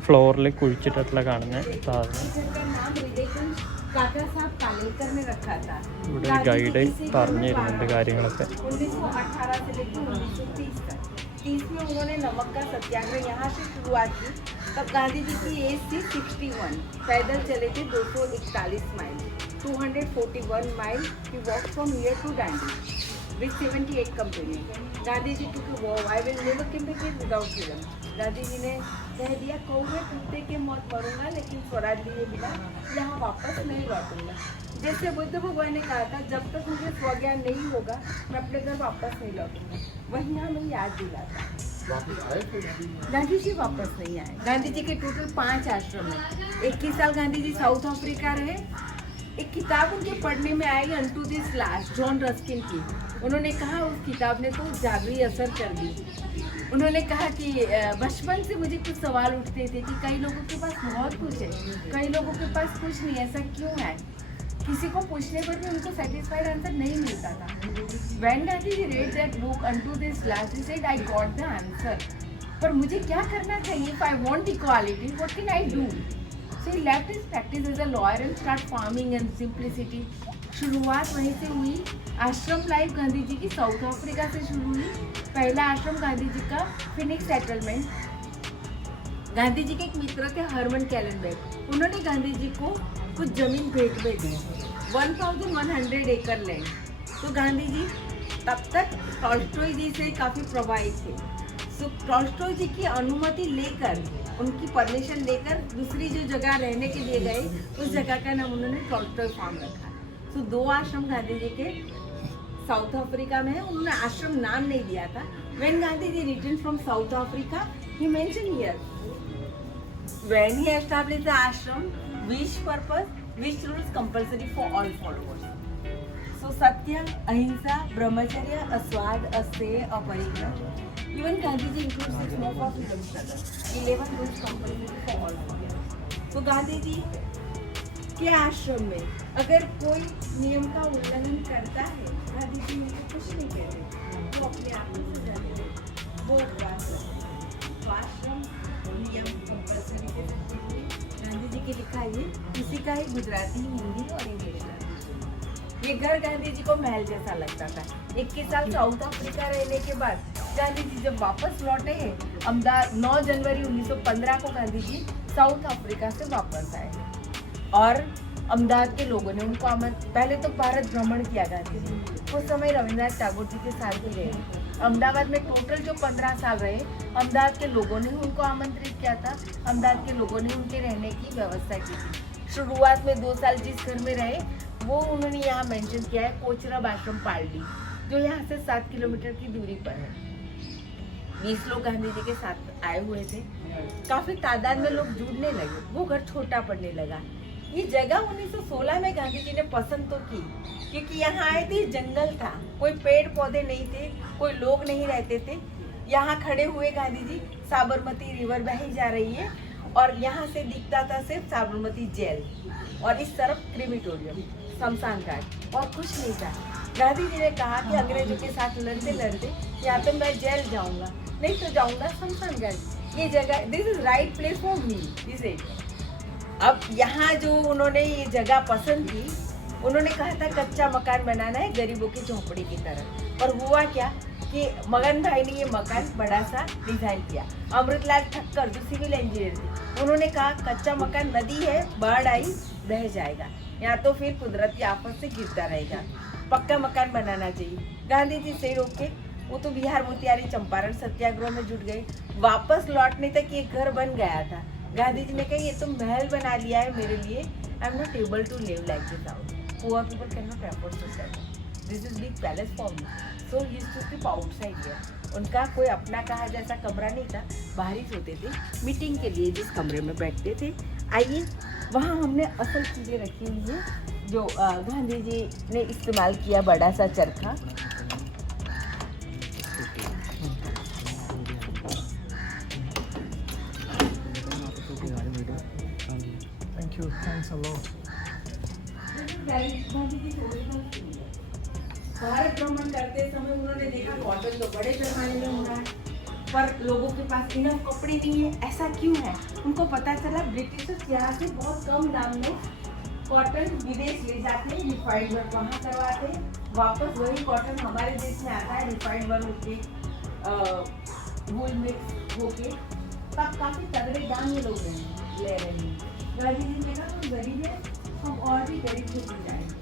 ഫ്ലോറിൽ കുഴിച്ചിട്ടുള്ള കാണുന്ന സാധനം. ഇവിടെ ഒരു ഗൈഡ് പറഞ്ഞു തരുന്നുണ്ട് കാര്യങ്ങളൊക്കെ. 1930 में उन्होंने नमक का सत्याग्रह यहाँ से शुरुआत की। तब गांधी जी की एज थी 61। पैदल चले थे 241 माइल, 241 माइल ही walk from here to Dandi with 78 company. Gandhi ji टू वो I will never communicate without freedom. Gandhi ji ने कह दिया, कहूँगा कुत्ते के मौत मरूंगा लेकिन स्वराज लिए बिना यहाँ वापस नहीं लौटूंगा। जैसे बुद्ध भगवान ने कहा था, जब तक मुझे स्वज्ञान नहीं होगा मैं अपने घर वापस नहीं लौटूंगा। वही हमें याद दिलाता। गांधी जी वापस नहीं आए। गांधी जी के टोटल 5 आश्रम हैं। 21 साल गांधी जी साउथ अफ्रीका रहे। एक किताब उनके पढ़ने में आई, unto this last, John Ruskin की। उन्होंने कहा उस किताब ने तो जादुई असर कर दी। उन्होंने कहा कि बचपन से मुझे कुछ सवाल उठते थे कि कई लोगों के पास बहुत कुछ है, कई लोगों के पास कुछ नहीं, ऐसा क्यों है? किसी को पूछने पर भी उनको सेटिस्फाइड आंसर नहीं मिलता था। When Gandhi ji read that book Unto This Last, he said, I got the answer. पर मुझे क्या करना चाहिए? If I want equality, what can I do? So he left his practice as a lawyer and start farming and simplicity. शुरुआत वहीं से हुई। आश्रम लाइफ गांधी जी की साउथ अफ्रीका से शुरू हुई। पहला आश्रम गांधी जी का फिनिक्स सेटलमेंट। गांधी जी के एक मित्र थे हरमन कैलेंडर, उन्होंने गांधी जी को कुछ जमीन भेंट में दी, 1100 एकड़ लैंड। तो गांधी जी तब तक टॉल्स्टॉय जी से काफ़ी प्रभावित थे। सो टॉल्स्टॉय जी की अनुमति लेकर, उनकी परमिशन लेकर दूसरी जो जगह रहने के लिए गए, उस जगह का नाम उन्होंने टॉल्स्टॉय फार्म रखा। सो 2 आश्रम गांधी जी के साउथ अफ्रीका में है। उन्होंने आश्रम नाम नहीं दिया था। When Gandhi ji return from South Africa, he mention here when he established the ashram, which purpose, which rules compulsory for all followers. So Satyam, Ahimsa, Brahmacharya, Aswad, Asteya, Aparigrah. Even Gandhi ji includes 6 more for freedom struggle. 11 rules compulsory for all followers. So Gandhi ji के आश्रम में अगर कोई नियम का उल्लंघन करता है, गांधी जी उनको कुछ नहीं कहते, वो अपने आप में सजा देते, वो उपवास करते। तो आश्रम नियम कंपल्सरी के गांधी जी के लिखा है, किसी का ही गुजराती, हिंदी और इंग्लिश। ये घर गांधी जी को महल जैसा लगता था। 21 साल साउथ अफ्रीका रहने के बाद गांधी जी जब वापस लौटे हैं, 9 जनवरी 1915 को गांधी जी साउथ अफ्रीका से वापस आए और अहमदाबाद के लोगों ने उनको पहले तो भारत भ्रमण किया गांधी जी। उस समय रविन्द्रनाथ टैगोर जी के साथ भी रहे। अहमदाबाद में टोटल जो 15 साल रहे, अहमदाबाद के लोगों ने उनको आमंत्रित किया था। अहमदाबाद के लोगों ने उनके रहने की व्यवस्था की थी। शुरुआत में 2 साल जिस घर में रहे, वो उन्होंने यहाँ मेंशन किया है, कोचरब आश्रम पालड़ी, जो यहाँ से 7 किलोमीटर की दूरी पर है। 20 लोग गांधी जी के साथ आए हुए थे। काफी तादाद में लोग जुड़ने लगे, वो घर छोटा पड़ने लगा। ये जगह 1916 में गांधी जी ने पसंद तो की, क्योंकि यहाँ आए थे, जंगल था, कोई पेड़ पौधे नहीं थे, कोई लोग नहीं रहते थे। यहाँ खड़े हुए गांधी जी, साबरमती रिवर बही जा रही है और यहाँ से दिखता था सिर्फ साबरमती जेल और इस तरफ क्रिमिटोरियम, शमशान घाट, और कुछ नहीं था। गांधी जी ने कहा कि अंग्रेजों के साथ लड़ते लड़ते या तो मैं जेल जाऊंगा, नहीं तो जाऊंगा शमशान घाट। ये जगह, this is right place for me, this is. अब यहाँ जो उन्होंने ये जगह पसंद की, उन्होंने कहा था कच्चा मकान बनाना है गरीबों की झोपड़ी की तरह। पर हुआ क्या कि मगन भाई ने ये मकान बड़ा सा डिजाइन किया। अमृतलाल ठक्कर जो सिविल इंजीनियर थे, उन्होंने कहा कच्चा मकान नदी है, बाढ़ आई बह जाएगा, या तो फिर कुदरती आफत से गिरता रहेगा, पक्का मकान बनाना चाहिए। गांधी जी से रोक के वो तो बिहार मोतिहारी चंपारण सत्याग्रह में जुट गए। वापस लौटने तक ये घर बन गया था। गांधी जी ने कहा ये तो महल बना लिया है मेरे लिए, I am not able to live like this out, poor people can not afford to settle, this is big palace for me, so he used to keep outside here. उनका कोई अपना कहा जैसा कमरा नहीं था, बाहर ही सोते थे, मीटिंग के लिए जिस कमरे में बैठते थे। आइए, वहाँ हमने असल चीज़ें रखी हुई है जो गांधी जी ने इस्तेमाल किया, बड़ा सा चरखा। Thank you. Thanks a lot. Bharat भ्रमण करते समय उन्होंने देखा कॉटन तो बड़े पैमाने में हो रहा है, पर लोगों के पास इनफ कपड़े नहीं है। ऐसा क्यों है? उनको पता चला ब्रिटिशर्स यहाँ से बहुत कम दाम में कॉटन विदेश ले जाते हैं, रिफाइंड वर्क वहाँ करवाते हैं, वापस वही कॉटन हमारे देश में आता है रिफाइंड वर्क होके, वूल मिक्स होके, तब काफ़ी तगड़े दाम ये लोग ले रहे हैं। गांधी जी ने कहा हम गरीब है, हम और भी गरीब होते जाएंगे,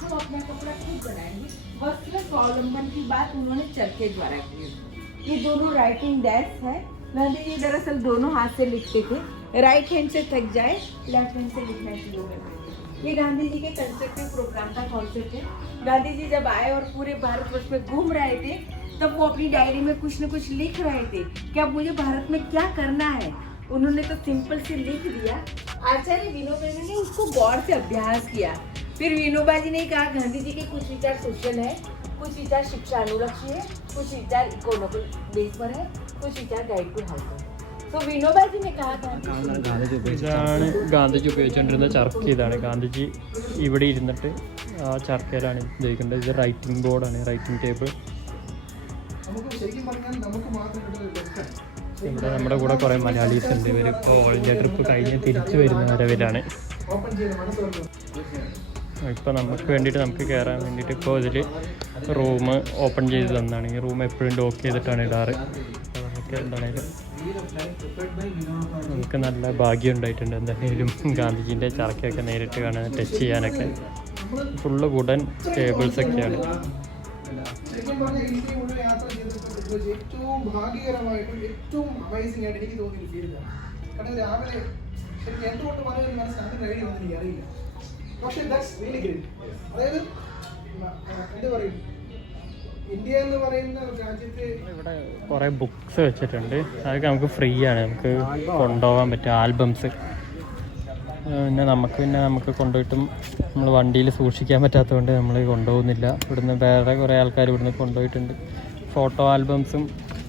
हम अपना कपड़ा खुद बनाएंगे। वस्त्र स्वावलंबन की बात उन्होंने चरखे द्वारा की। ये दोनों राइटिंग डेस्क है। गांधी जी दरअसल दोनों हाथ से लिखते थे, राइट हैंड से थक जाए लेफ्ट हैंड से लिखना शुरू करते थे। ये गांधी जी के कंस्ट्रक्टिव प्रोग्राम का कॉन्सेप्ट है। गांधी जी जब आए और पूरे भारतवर्ष में घूम रहे थे, तब वो अपनी डायरी में कुछ न कुछ लिख रहे थे कि अब मुझे भारत में क्या करना है। उन्होंने तो सिंपल से लिख दिया। आचार्य विनोबा जी ने उसको गौर से अभ्यास किया। फिर विनोबा जी ने कहा गांधी जी के कुछ विचार सोशल है, कुछ विचार शिक्षा अनुलक्षी है, कुछ विचार इकोनॉमिक बेस पर है, कुछ विचार गाइड टू हेल्थ। तो विनोबा जी ने कहा ഇതാണ് ഗാന്ധിജി ഉപയോഗിച്ചുകൊണ്ടിരുന്ന ചർക്ക. ഇതാണ് ഗാന്ധിജി ഇവിടെ ഇരുന്നിട്ട് ആ ചർക്കയിലാണ് ഉപയോഗിക്കേണ്ടത്. ഇത് റൈറ്റിംഗ് ബോർഡാണ്, റൈറ്റിംഗ് ടേബിൾ. ഇവിടെ നമ്മുടെ കൂടെ കുറേ മലയാളീസ് ഉണ്ട്. ഇവരിപ്പോൾ ഓൾ ഇന്ത്യ ട്രിപ്പ് കഴിഞ്ഞ് തിരിച്ചു വരുന്ന വരവിലാണ്. ഇപ്പോൾ നമുക്ക് വേണ്ടിയിട്ട് നമുക്ക് കയറാൻ വേണ്ടിയിട്ട് ഇപ്പോൾ ഇതിൽ റൂം ഓപ്പൺ ചെയ്ത് തന്നാണ്. ഈ റൂം എപ്പോഴും ലോക്ക് ചെയ്തിട്ടാണ് ഇടാറ്. അപ്പോൾ നമുക്ക് എന്താണേലും നമുക്ക് നല്ല ഭാഗ്യം ഉണ്ടായിട്ടുണ്ട് എന്തായാലും ഗാന്ധിജീൻ്റെ ചർക്കയൊക്കെ നേരിട്ട് കാണാൻ, ടച്ച് ചെയ്യാനൊക്കെ. ഫുള്ള് വുഡൻ ടേബിൾസൊക്കെയാണ്. ഏറ്റവും ഭാഗ്യകരമായിട്ടും ഏറ്റവും അമേസിംഗ് ആയിട്ട് എനിക്ക് തോന്നിയ ഫീൽഡാണ്. കാരണം രാവിലെ ശരിക്കും എന്തുകൊണ്ട് പറയുന്നത് മനസ്സിലാക്കാൻ കഴിയുമെന്ന് എനിക്ക് അറിയില്ല. പക്ഷേ ദാറ്റ്സ് റിയലി ഗ്രേറ്റ്. അതായത് എന്താ പറയും, ഇന്ത്യ എന്ന് പറയുന്ന രാജ്യത്ത് ഇവിടെ കുറേ ബുക്സ് വെച്ചിട്ടുണ്ട്. അതൊക്കെ നമുക്ക് ഫ്രീ ആണ്, നമുക്ക് കൊണ്ടുപോകാൻ പറ്റും. ആൽബംസ് പിന്നെ നമുക്ക് കൊണ്ടുപോയിട്ടും നമ്മൾ വണ്ടിയിൽ സൂക്ഷിക്കാൻ പറ്റാത്തതുകൊണ്ട് നമ്മൾ കൊണ്ടുപോകുന്നില്ല. ഇവിടുന്ന് വേറെ കുറേ ആൾക്കാർ ഇവിടുന്ന് കൊണ്ടുപോയിട്ടുണ്ട്. ഫോട്ടോ ആൽബംസും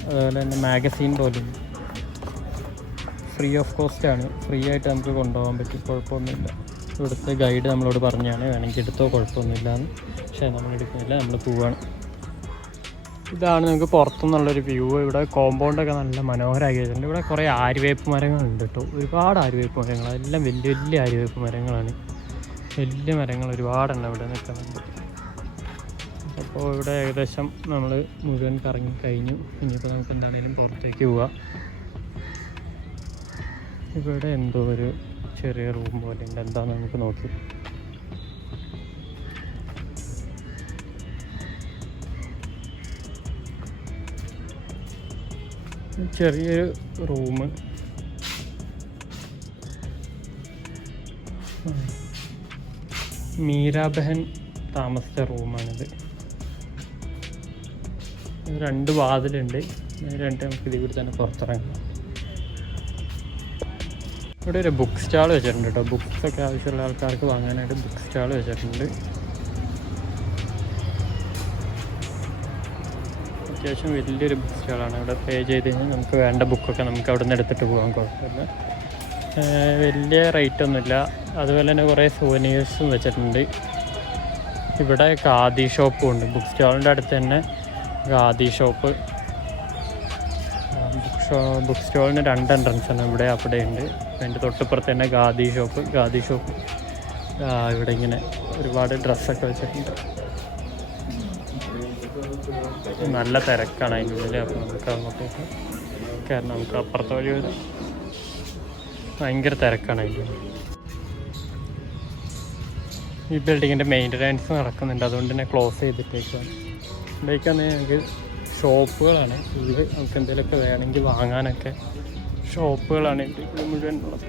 അതുപോലെ തന്നെ മാഗസീൻ പോലും ഫ്രീ ഓഫ് കോസ്റ്റാണ്. ഫ്രീ ആയിട്ട് നമുക്ക് കൊണ്ടുപോകാൻ പറ്റും, കുഴപ്പമൊന്നുമില്ല. ഇവിടുത്തെ ഗൈഡ് നമ്മളോട് പറഞ്ഞാണ് വേണമെങ്കിൽ എടുത്തോ, കുഴപ്പമൊന്നുമില്ല എന്ന്. പക്ഷേ നമ്മൾ എടുക്കുന്നില്ല, നമ്മൾ പോവുകയാണ്. ഇതാണ് നമുക്ക് പുറത്തുനിന്നുള്ളൊരു വ്യൂ. ഇവിടെ കോമ്പൗണ്ടൊക്കെ നല്ല മനോഹരമാക്കിയിട്ടുണ്ട്. ഇവിടെ കുറേ ആര്യവേപ്പ് മരങ്ങളുണ്ട് കേട്ടോ, ഒരുപാട് ആര്യവേപ്പ് മരങ്ങൾ. അതെല്ലാം വലിയ വലിയ ആര്യവേപ്പ് മരങ്ങളാണ്. വലിയ മരങ്ങൾ ഒരുപാടെണ്ണം ഇവിടെ നിൽക്കുന്നുണ്ട്. അപ്പോൾ ഇവിടെ ഏകദേശം നമ്മൾ മുഴുവൻ കറങ്ങി കഴിഞ്ഞു. ഇനിയിപ്പോൾ നമുക്ക് എന്താണെങ്കിലും പുറത്തേക്ക് പോവാം. ഇവിടെ എന്തോ ഒരു ചെറിയ റൂം പോലെ ഉണ്ട്, എന്താണെന്ന് നമുക്ക് നോക്കി. ചെറിയൊരു റൂം. മീരാബഹൻ താമസിച്ച റൂമാണിത്. 2 വാതിലുണ്ട്. നേരെ നമുക്ക് ഇതിൽ തന്നെ പുറത്തിറങ്ങാം. ഇവിടെ ഒരു ബുക്ക് സ്റ്റാൾ വെച്ചിട്ടുണ്ട് കേട്ടോ. ബുക്സൊക്കെ ആവശ്യമുള്ള ആൾക്കാർക്ക് വാങ്ങാനായിട്ട് ബുക്ക് സ്റ്റാൾ വെച്ചിട്ടുണ്ട്. അത്യാവശ്യം വലിയൊരു ബുക്ക് സ്റ്റാളാണ്. ഇവിടെ പേ ചെയ്ത് കഴിഞ്ഞാൽ നമുക്ക് വേണ്ട ബുക്കൊക്കെ നമുക്ക് അവിടെ നിന്ന് എടുത്തിട്ട് പോകാൻ കുഴപ്പമില്ല. വലിയ റേറ്റ് ഒന്നുമില്ല. അതുപോലെ തന്നെ കുറേ സോവനീഴ്സും വെച്ചിട്ടുണ്ട്. ഇവിടെ ഖാദി ഷോപ്പും ഉണ്ട്. ബുക്ക് സ്റ്റാളിൻ്റെ അടുത്ത് തന്നെ ഖാദി ഷോപ്പ്. ബുക്ക് സ്റ്റോളിന് 2 എൻട്രൻസ് ആണ്. ഇവിടെ അവിടെ ഉണ്ട്. അതിൻ്റെ തൊട്ടിപ്പുറത്ത് തന്നെ ഖാദി ഷോപ്പ്. ഇവിടെ ഇങ്ങനെ ഒരുപാട് ഡ്രസ്സൊക്കെ വെച്ചിട്ടുണ്ട്. നല്ല തിരക്കാണ് അതിൻ്റെ ഉള്ളിൽ. അപ്പോൾ നമുക്ക് അങ്ങോട്ടേക്ക് കാരണം നമുക്ക് അപ്പുറത്തെ വഴി വരാം. ഭയങ്കര തിരക്കാണ് അതിൻ്റെ ഉള്ളിൽ. ഈ ബിൽഡിങ്ങിൻ്റെ മെയിൻ്റനൻസ് നടക്കുന്നുണ്ട്. അതുകൊണ്ട് തന്നെ ക്ലോസ് ചെയ്തിട്ടേക്കാണ്. ഇവിടേക്കാണ് ഞങ്ങൾക്ക് ഷോപ്പുകളാണ് ഫുള്ള്. നമുക്ക് എന്തെങ്കിലുമൊക്കെ വേണമെങ്കിൽ വാങ്ങാനൊക്കെ ഷോപ്പുകളാണ് ഇവിടെ മുഴുവൻ ഉള്ളത്.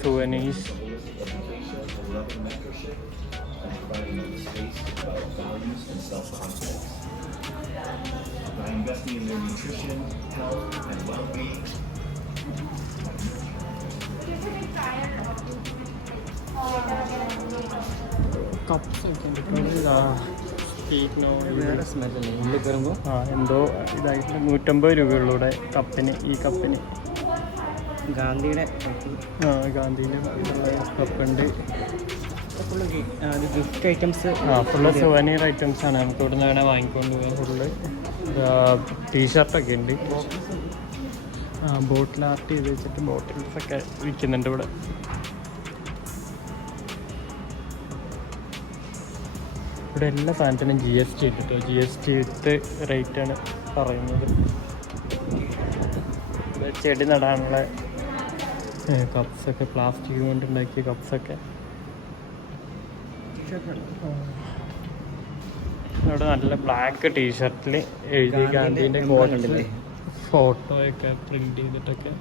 സുവനീസ്, കപ്സ് ഒക്കെ വേറെ സ്മെല്ലല്ലേ ഉള്ളിൽ കയറുമ്പോൾ? എന്തോ ഇതായിട്ട് 150 രൂപയുള്ളൂടെ കപ്പിന്. ഈ കപ്പിന് ഗാന്ധിയുടെ ഗാന്ധിൻ്റെ കപ്പുണ്ട്. Full gift items. Full souvenir items ആണ്. നമുക്ക് ഇവിടെ നിന്ന് വേണേൽ വാങ്ങിക്കൊണ്ട് പോകാം. ഫുള്ള് ടീഷർട്ടൊക്കെ ഉണ്ട്. ബോട്ടിൽ ആർട്ട് ചെയ്ത് വെച്ചിട്ട് ബോട്ടിൽസൊക്കെ വിൽക്കുന്നുണ്ട് ഇവിടെ. ഇവിടെ എല്ലാ സാധനത്തിനും GST ഇട്ടിട്ടോ. GST ഇട്ട് റേറ്റാണ് പറയുന്നത്. ചെടി നടാനുള്ള കപ്സൊക്കെ, പ്ലാസ്റ്റിക് കൊണ്ട് ഉണ്ടാക്കിയ കപ്സൊക്കെ. ഇവിടെ നല്ല ബ്ലാക്ക് ടീഷർട്ടിൽ എഴുതി ഗാന്ധിൻ്റെ ഫോട്ടോയൊക്കെ പ്രിൻ്റ് ചെയ്തിട്ടൊക്കെ.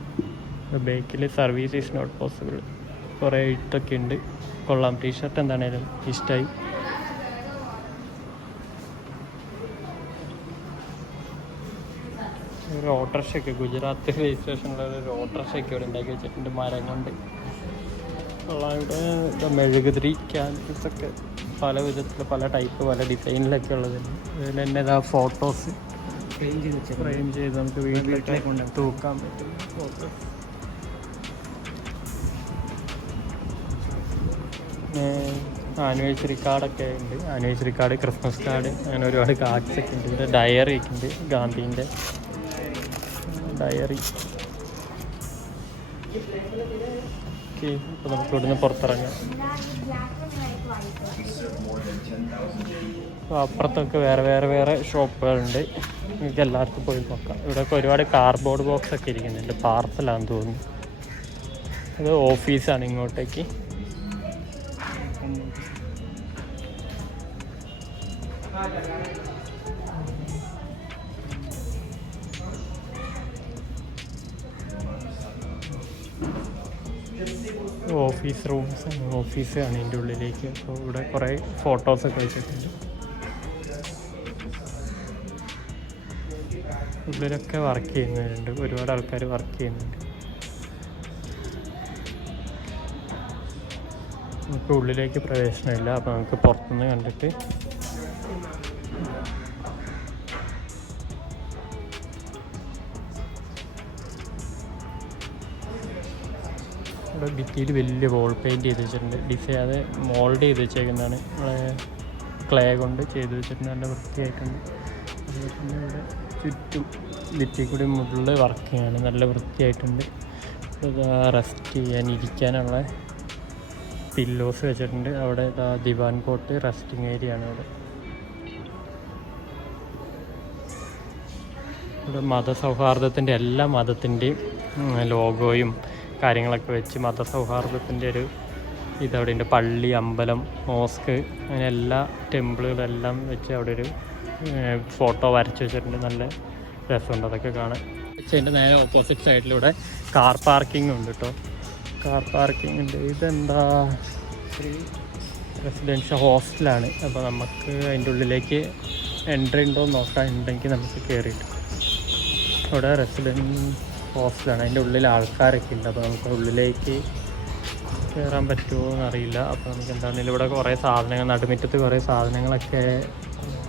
ബേക്കിൽ സർവീസ് ഈസ് നോട്ട് പോസിബിൾ കുറേ ഇട്ടൊക്കെ ഉണ്ട്. കൊള്ളാം. ടീഷർട്ട് എന്താണേലും ഇഷ്ടമായി. ഒരു ഓട്ടോറിക്ഷയൊക്കെ ഗുജറാത്ത് രജിസ്ട്രേഷനുള്ള ഒരു ഓട്ടോറിക്ഷയൊക്കെ ഇവിടെ ഉണ്ടാക്കി വെച്ചിട്ടുണ്ട് മരം കൊണ്ട്. ഇവിടെ മെഴുകുതിരി ക്യാൻഡിൽസൊക്കെ പല വിധത്തിൽ, പല ടൈപ്പ്, പല ഡിസൈനിലൊക്കെ ഉള്ളതുണ്ട്. അതുപോലെ തന്നെ ഇതാ ഫോട്ടോസ് ഫ്രെയിം ചെയ്ത് നമുക്ക് വീട്ടിലൊക്കെ തൂക്കാൻ പറ്റും ഫോട്ടോസ്. ആനിവേഴ്സറി കാർഡൊക്കെ ഉണ്ട്. ആനിവേഴ്സറി കാർഡ്, ക്രിസ്മസ് കാർഡ്, അങ്ങനെ ഒരുപാട് കാർഡ്സൊക്കെ ഉണ്ട്. ഇവിടെ ഡയറി ഒക്കെ ഉണ്ട്. ഗാന്ധിൻ്റെ ഡയറി. ഓക്കെ, അപ്പോൾ നമുക്ക് ഇവിടുന്ന് പുറത്തിറങ്ങാം. അപ്പോൾ അപ്പുറത്തൊക്കെ വേറെ ഷോപ്പുകളുണ്ട്. നിങ്ങൾക്ക് എല്ലാവർക്കും പോയി നോക്കാം. ഇവിടെയൊക്കെ ഒരുപാട് കാർഡ്ബോർഡ് ബോക്സൊക്കെ ഇരിക്കുന്നുണ്ട്. പാർസലാണെന്ന് തോന്നുന്നു. അത് ഓഫീസാണ് ഇങ്ങോട്ടേക്ക്. ഓഫീസ് റൂംസ്, ഓഫീസാണ് ഇതിൻ്റെ ഉള്ളിലേക്ക്. അപ്പോൾ ഇവിടെ കുറേ ഫോട്ടോസൊക്കെ വെച്ചിട്ടുണ്ട്. ഉള്ളിലൊക്കെ വർക്ക് ചെയ്യുന്നവരുണ്ട്. ഒരുപാട് ആൾക്കാർ വർക്ക് ചെയ്യുന്നുണ്ട്. നമുക്ക് ഉള്ളിലേക്ക് പ്രവേശനമില്ല. അപ്പോൾ നമുക്ക് പുറത്തുനിന്ന് കണ്ടിട്ട് ഇവിടെ ഭിത്തിയിൽ വലിയ വോൾ പെയിൻറ്റ് ചെയ്ത് വെച്ചിട്ടുണ്ട്. ഡിസൈൻ അത് മോൾഡ് ചെയ്ത് വെച്ചേക്കുന്നതാണ്. നമ്മളെ ക്ലേ കൊണ്ട് ചെയ്ത് വെച്ചിട്ടുണ്ട്. നല്ല വൃത്തിയായിട്ടുണ്ട്. അതുപോലെ തന്നെ ഇവിടെ ചുറ്റും ഭിത്തി കൂടി മുകളിൽ വർക്ക് ചെയ്യാണ്. നല്ല വൃത്തിയായിട്ടുണ്ട്. റെസ്റ്റ് ചെയ്യാൻ, ഇരിക്കാനുള്ള പില്ലോസ് വെച്ചിട്ടുണ്ട്. അവിടെ ദിവാൻ കോട്ട് റെസ്റ്റിംഗ് ഏരിയ ആണ്. ഇവിടെ മതസൗഹാർദ്ദത്തിൻ്റെ, എല്ലാ മതത്തിൻ്റെയും ലോഗോയും കാര്യങ്ങളൊക്കെ വെച്ച് മതസൗഹാർദ്ദത്തിൻ്റെ ഒരു ഇതവിടെ ഉണ്ട്. പള്ളി, അമ്പലം, മോസ്ക്, അങ്ങനെ എല്ലാ ടെമ്പിളുകളെല്ലാം വെച്ച് അവിടെ ഒരു ഫോട്ടോ വരച്ച് വെച്ചിട്ടുണ്ട്. നല്ല രസമുണ്ട് അതൊക്കെ കാണാൻ. അതിൻ്റെ നേരെ ഓപ്പോസിറ്റ് സൈഡിലൂടെ കാർ പാർക്കിംഗ് ഉണ്ട് കേട്ടോ. കാർ പാർക്കിംഗ് ഉണ്ട്. ഇതെന്താ ഒരു റെസിഡൻഷ്യൽ ഹോസ്റ്റലാണ്. അപ്പോൾ നമുക്ക് അതിൻ്റെ ഉള്ളിലേക്ക് എൻട്രി ഉണ്ടോ എന്ന് നോക്കാൻ. ഉണ്ടെങ്കിൽ നമുക്ക് കയറിയിട്ട് ഇവിടെ റെസിഡൻറ്റ് ഹോസ്റ്റലാണ്. അതിൻ്റെ ഉള്ളിൽ ആൾക്കാരൊക്കെ ഉണ്ട്. അപ്പോൾ നമുക്ക് ഉള്ളിലേക്ക് കയറാൻ പറ്റുമോ എന്നറിയില്ല. അപ്പോൾ നമുക്ക് എന്താണെങ്കിലും ഇവിടെ കുറേ സാധനങ്ങൾ, നടുമുറ്റത്ത് കുറേ സാധനങ്ങളൊക്കെ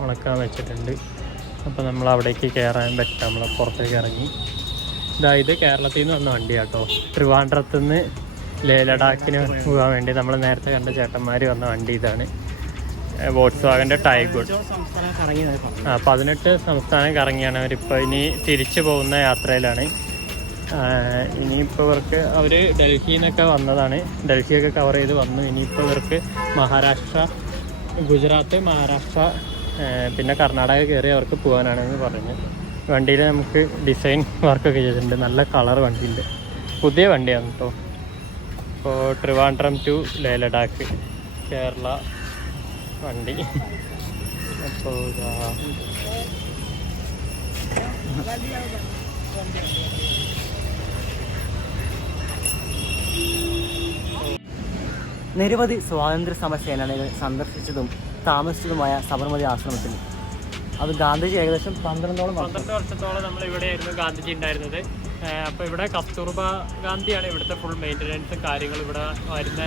ഉണക്കാൻ വെച്ചിട്ടുണ്ട്. അപ്പോൾ നമ്മൾ അവിടേക്ക് കയറാൻ പറ്റില്ല. നമ്മൾ പുറത്തേക്ക് ഇറങ്ങി. ഇത് കേരളത്തിൽ നിന്ന് വന്ന വണ്ടിയാട്ടോ. ട്രിവാൻഡ്രത്ത് നിന്ന് ലേ ലഡാക്കിന് പോകാൻ വേണ്ടി നമ്മൾ നേരത്തെ കണ്ട ചേട്ടന്മാർ വന്ന വണ്ടി ഇതാണ്. വോൾക്സ്വാഗൻ്റെ ടൈഗോൺ. 18 സംസ്ഥാനം കറങ്ങിയാണ് അവരിപ്പോൾ. ഇനി തിരിച്ചു പോകുന്ന യാത്രയിലാണ്. ഇനിയിപ്പോൾ ഇവർക്ക് അവർ ഡൽഹിയിൽ നിന്നൊക്കെ വന്നതാണ്. ഡൽഹിയൊക്കെ കവർ ചെയ്ത് വന്നു. ഇനിയിപ്പോൾ ഇവർക്ക് മഹാരാഷ്ട്ര, ഗുജറാത്ത്, മഹാരാഷ്ട്ര, പിന്നെ കർണാടക കയറി അവർക്ക് പോകാനാണെന്ന് പറഞ്ഞു. വണ്ടിയിൽ നമുക്ക് ഡിസൈൻ വർക്കൊക്കെ ചെയ്തിട്ടുണ്ട്. നല്ല കളർ വണ്ടിയുണ്ട്. പുതിയ വണ്ടിയാണ് കേട്ടോ. ഇപ്പോൾ ട്രിവാൻഡ്രം ടു ലേ ലഡാക്ക് കേരള വണ്ടി. അപ്പോൾ നിരവധി സ്വാതന്ത്ര്യ സമര സേനാനികൾ സന്ദർശിച്ചതും താമസിച്ചതുമായ സബർമതി ആശ്രമത്തിൽ അത് ഗാന്ധിജി ഏകദേശം 12 വർഷത്തോളം നമ്മൾ ഇവിടെയായിരുന്നു ഗാന്ധിജി ഉണ്ടായിരുന്നത്. അപ്പോൾ ഇവിടെ കസ്തൂർബ ഗാന്ധിയാണ് ഇവിടുത്തെ ഫുൾ മെയിൻ്റനൻസും കാര്യങ്ങളും. ഇവിടെ വരുന്ന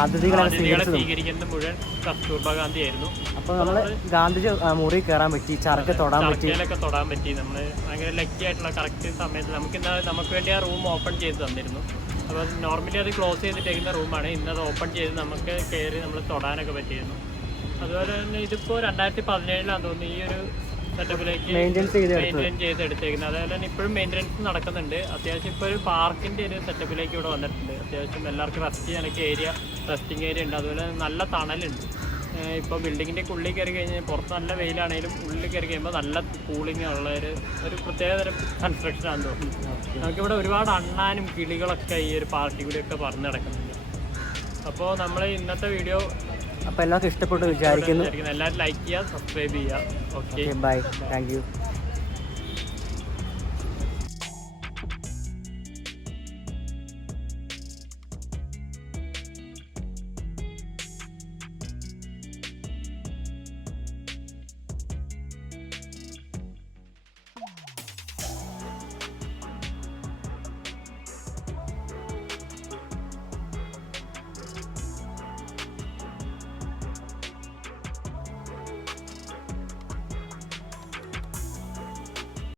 അതിഥികളെ സ്വീകരിക്കുന്നത് മുഴുവൻ കസ്തൂർബ ഗാന്ധി ആയിരുന്നു. അപ്പോൾ നമ്മൾ ഗാന്ധിജി മുറി കയറാൻ പറ്റി, ചർക്കയിലൊക്കെ തൊടാൻ പറ്റി. നമ്മൾ ഭയങ്കര ലക്കി ആയിട്ടുള്ള കറക്റ്റ് സമയത്ത് നമുക്ക് വേണ്ടി ആ റൂം ഓപ്പൺ ചെയ്ത് തന്നിരുന്നു. അപ്പോൾ നോർമലി അത് ക്ലോസ് ചെയ്തിട്ടേക്കുന്ന റൂമാണ്. ഇന്നത് ഓപ്പൺ ചെയ്ത് നമുക്ക് കയറി നമ്മൾ തൊടാനൊക്കെ പറ്റിയിരുന്നു. അതുപോലെ തന്നെ ഇതിപ്പോൾ 2017 തോന്നുന്നു ഈ ഒരു സെറ്റപ്പിലേക്ക് മെയിൻറ്റെയിൻ ചെയ്തെടുത്തേക്കുന്നത്. അതുപോലെ തന്നെ ഇപ്പോഴും മെയിൻ്റെനൻസ് നടക്കുന്നുണ്ട്. അത്യാവശ്യം ഇപ്പോൾ ഒരു പാർക്കിൻ്റെ ഒരു സെറ്റപ്പിലേക്ക് ഇവിടെ വന്നിട്ടുണ്ട്. അത്യാവശ്യം എല്ലാവർക്കും റെസ്റ്റ് ചെയ്യാനൊക്കെ റെസ്റ്റിംഗ് ഏരിയ ഉണ്ട്. അതുപോലെ നല്ല തണലുണ്ട്. ഇപ്പോൾ ബിൽഡിങ്ങിൻ്റെ ഉള്ളിൽ കയറി കഴിഞ്ഞാൽ പുറത്ത് നല്ല വെയിലാണെങ്കിലും ഉള്ളിൽ കയറി കഴിയുമ്പോൾ നല്ല കൂളിംഗ് ഉള്ള ഒരു പ്രത്യേകതരം കൺസ്ട്രക്ഷനാണെന്ന് തോന്നുന്നു. നമുക്കിവിടെ ഒരുപാട് അണ്ണാനും കിളികളൊക്കെ ഈ ഒരു പാർട്ടി കൂടിയൊക്കെ പറഞ്ഞു നടക്കുന്നുണ്ട്. അപ്പോൾ നമ്മൾ ഇന്നത്തെ വീഡിയോ അപ്പോൾ എല്ലാവർക്കും ഇഷ്ടപ്പെട്ടു വിചാരിക്കുന്നു. എല്ലാവരും ലൈക്ക് ചെയ്യുക, സബ്സ്ക്രൈബ് ചെയ്യുക. Okay, bye, thank U.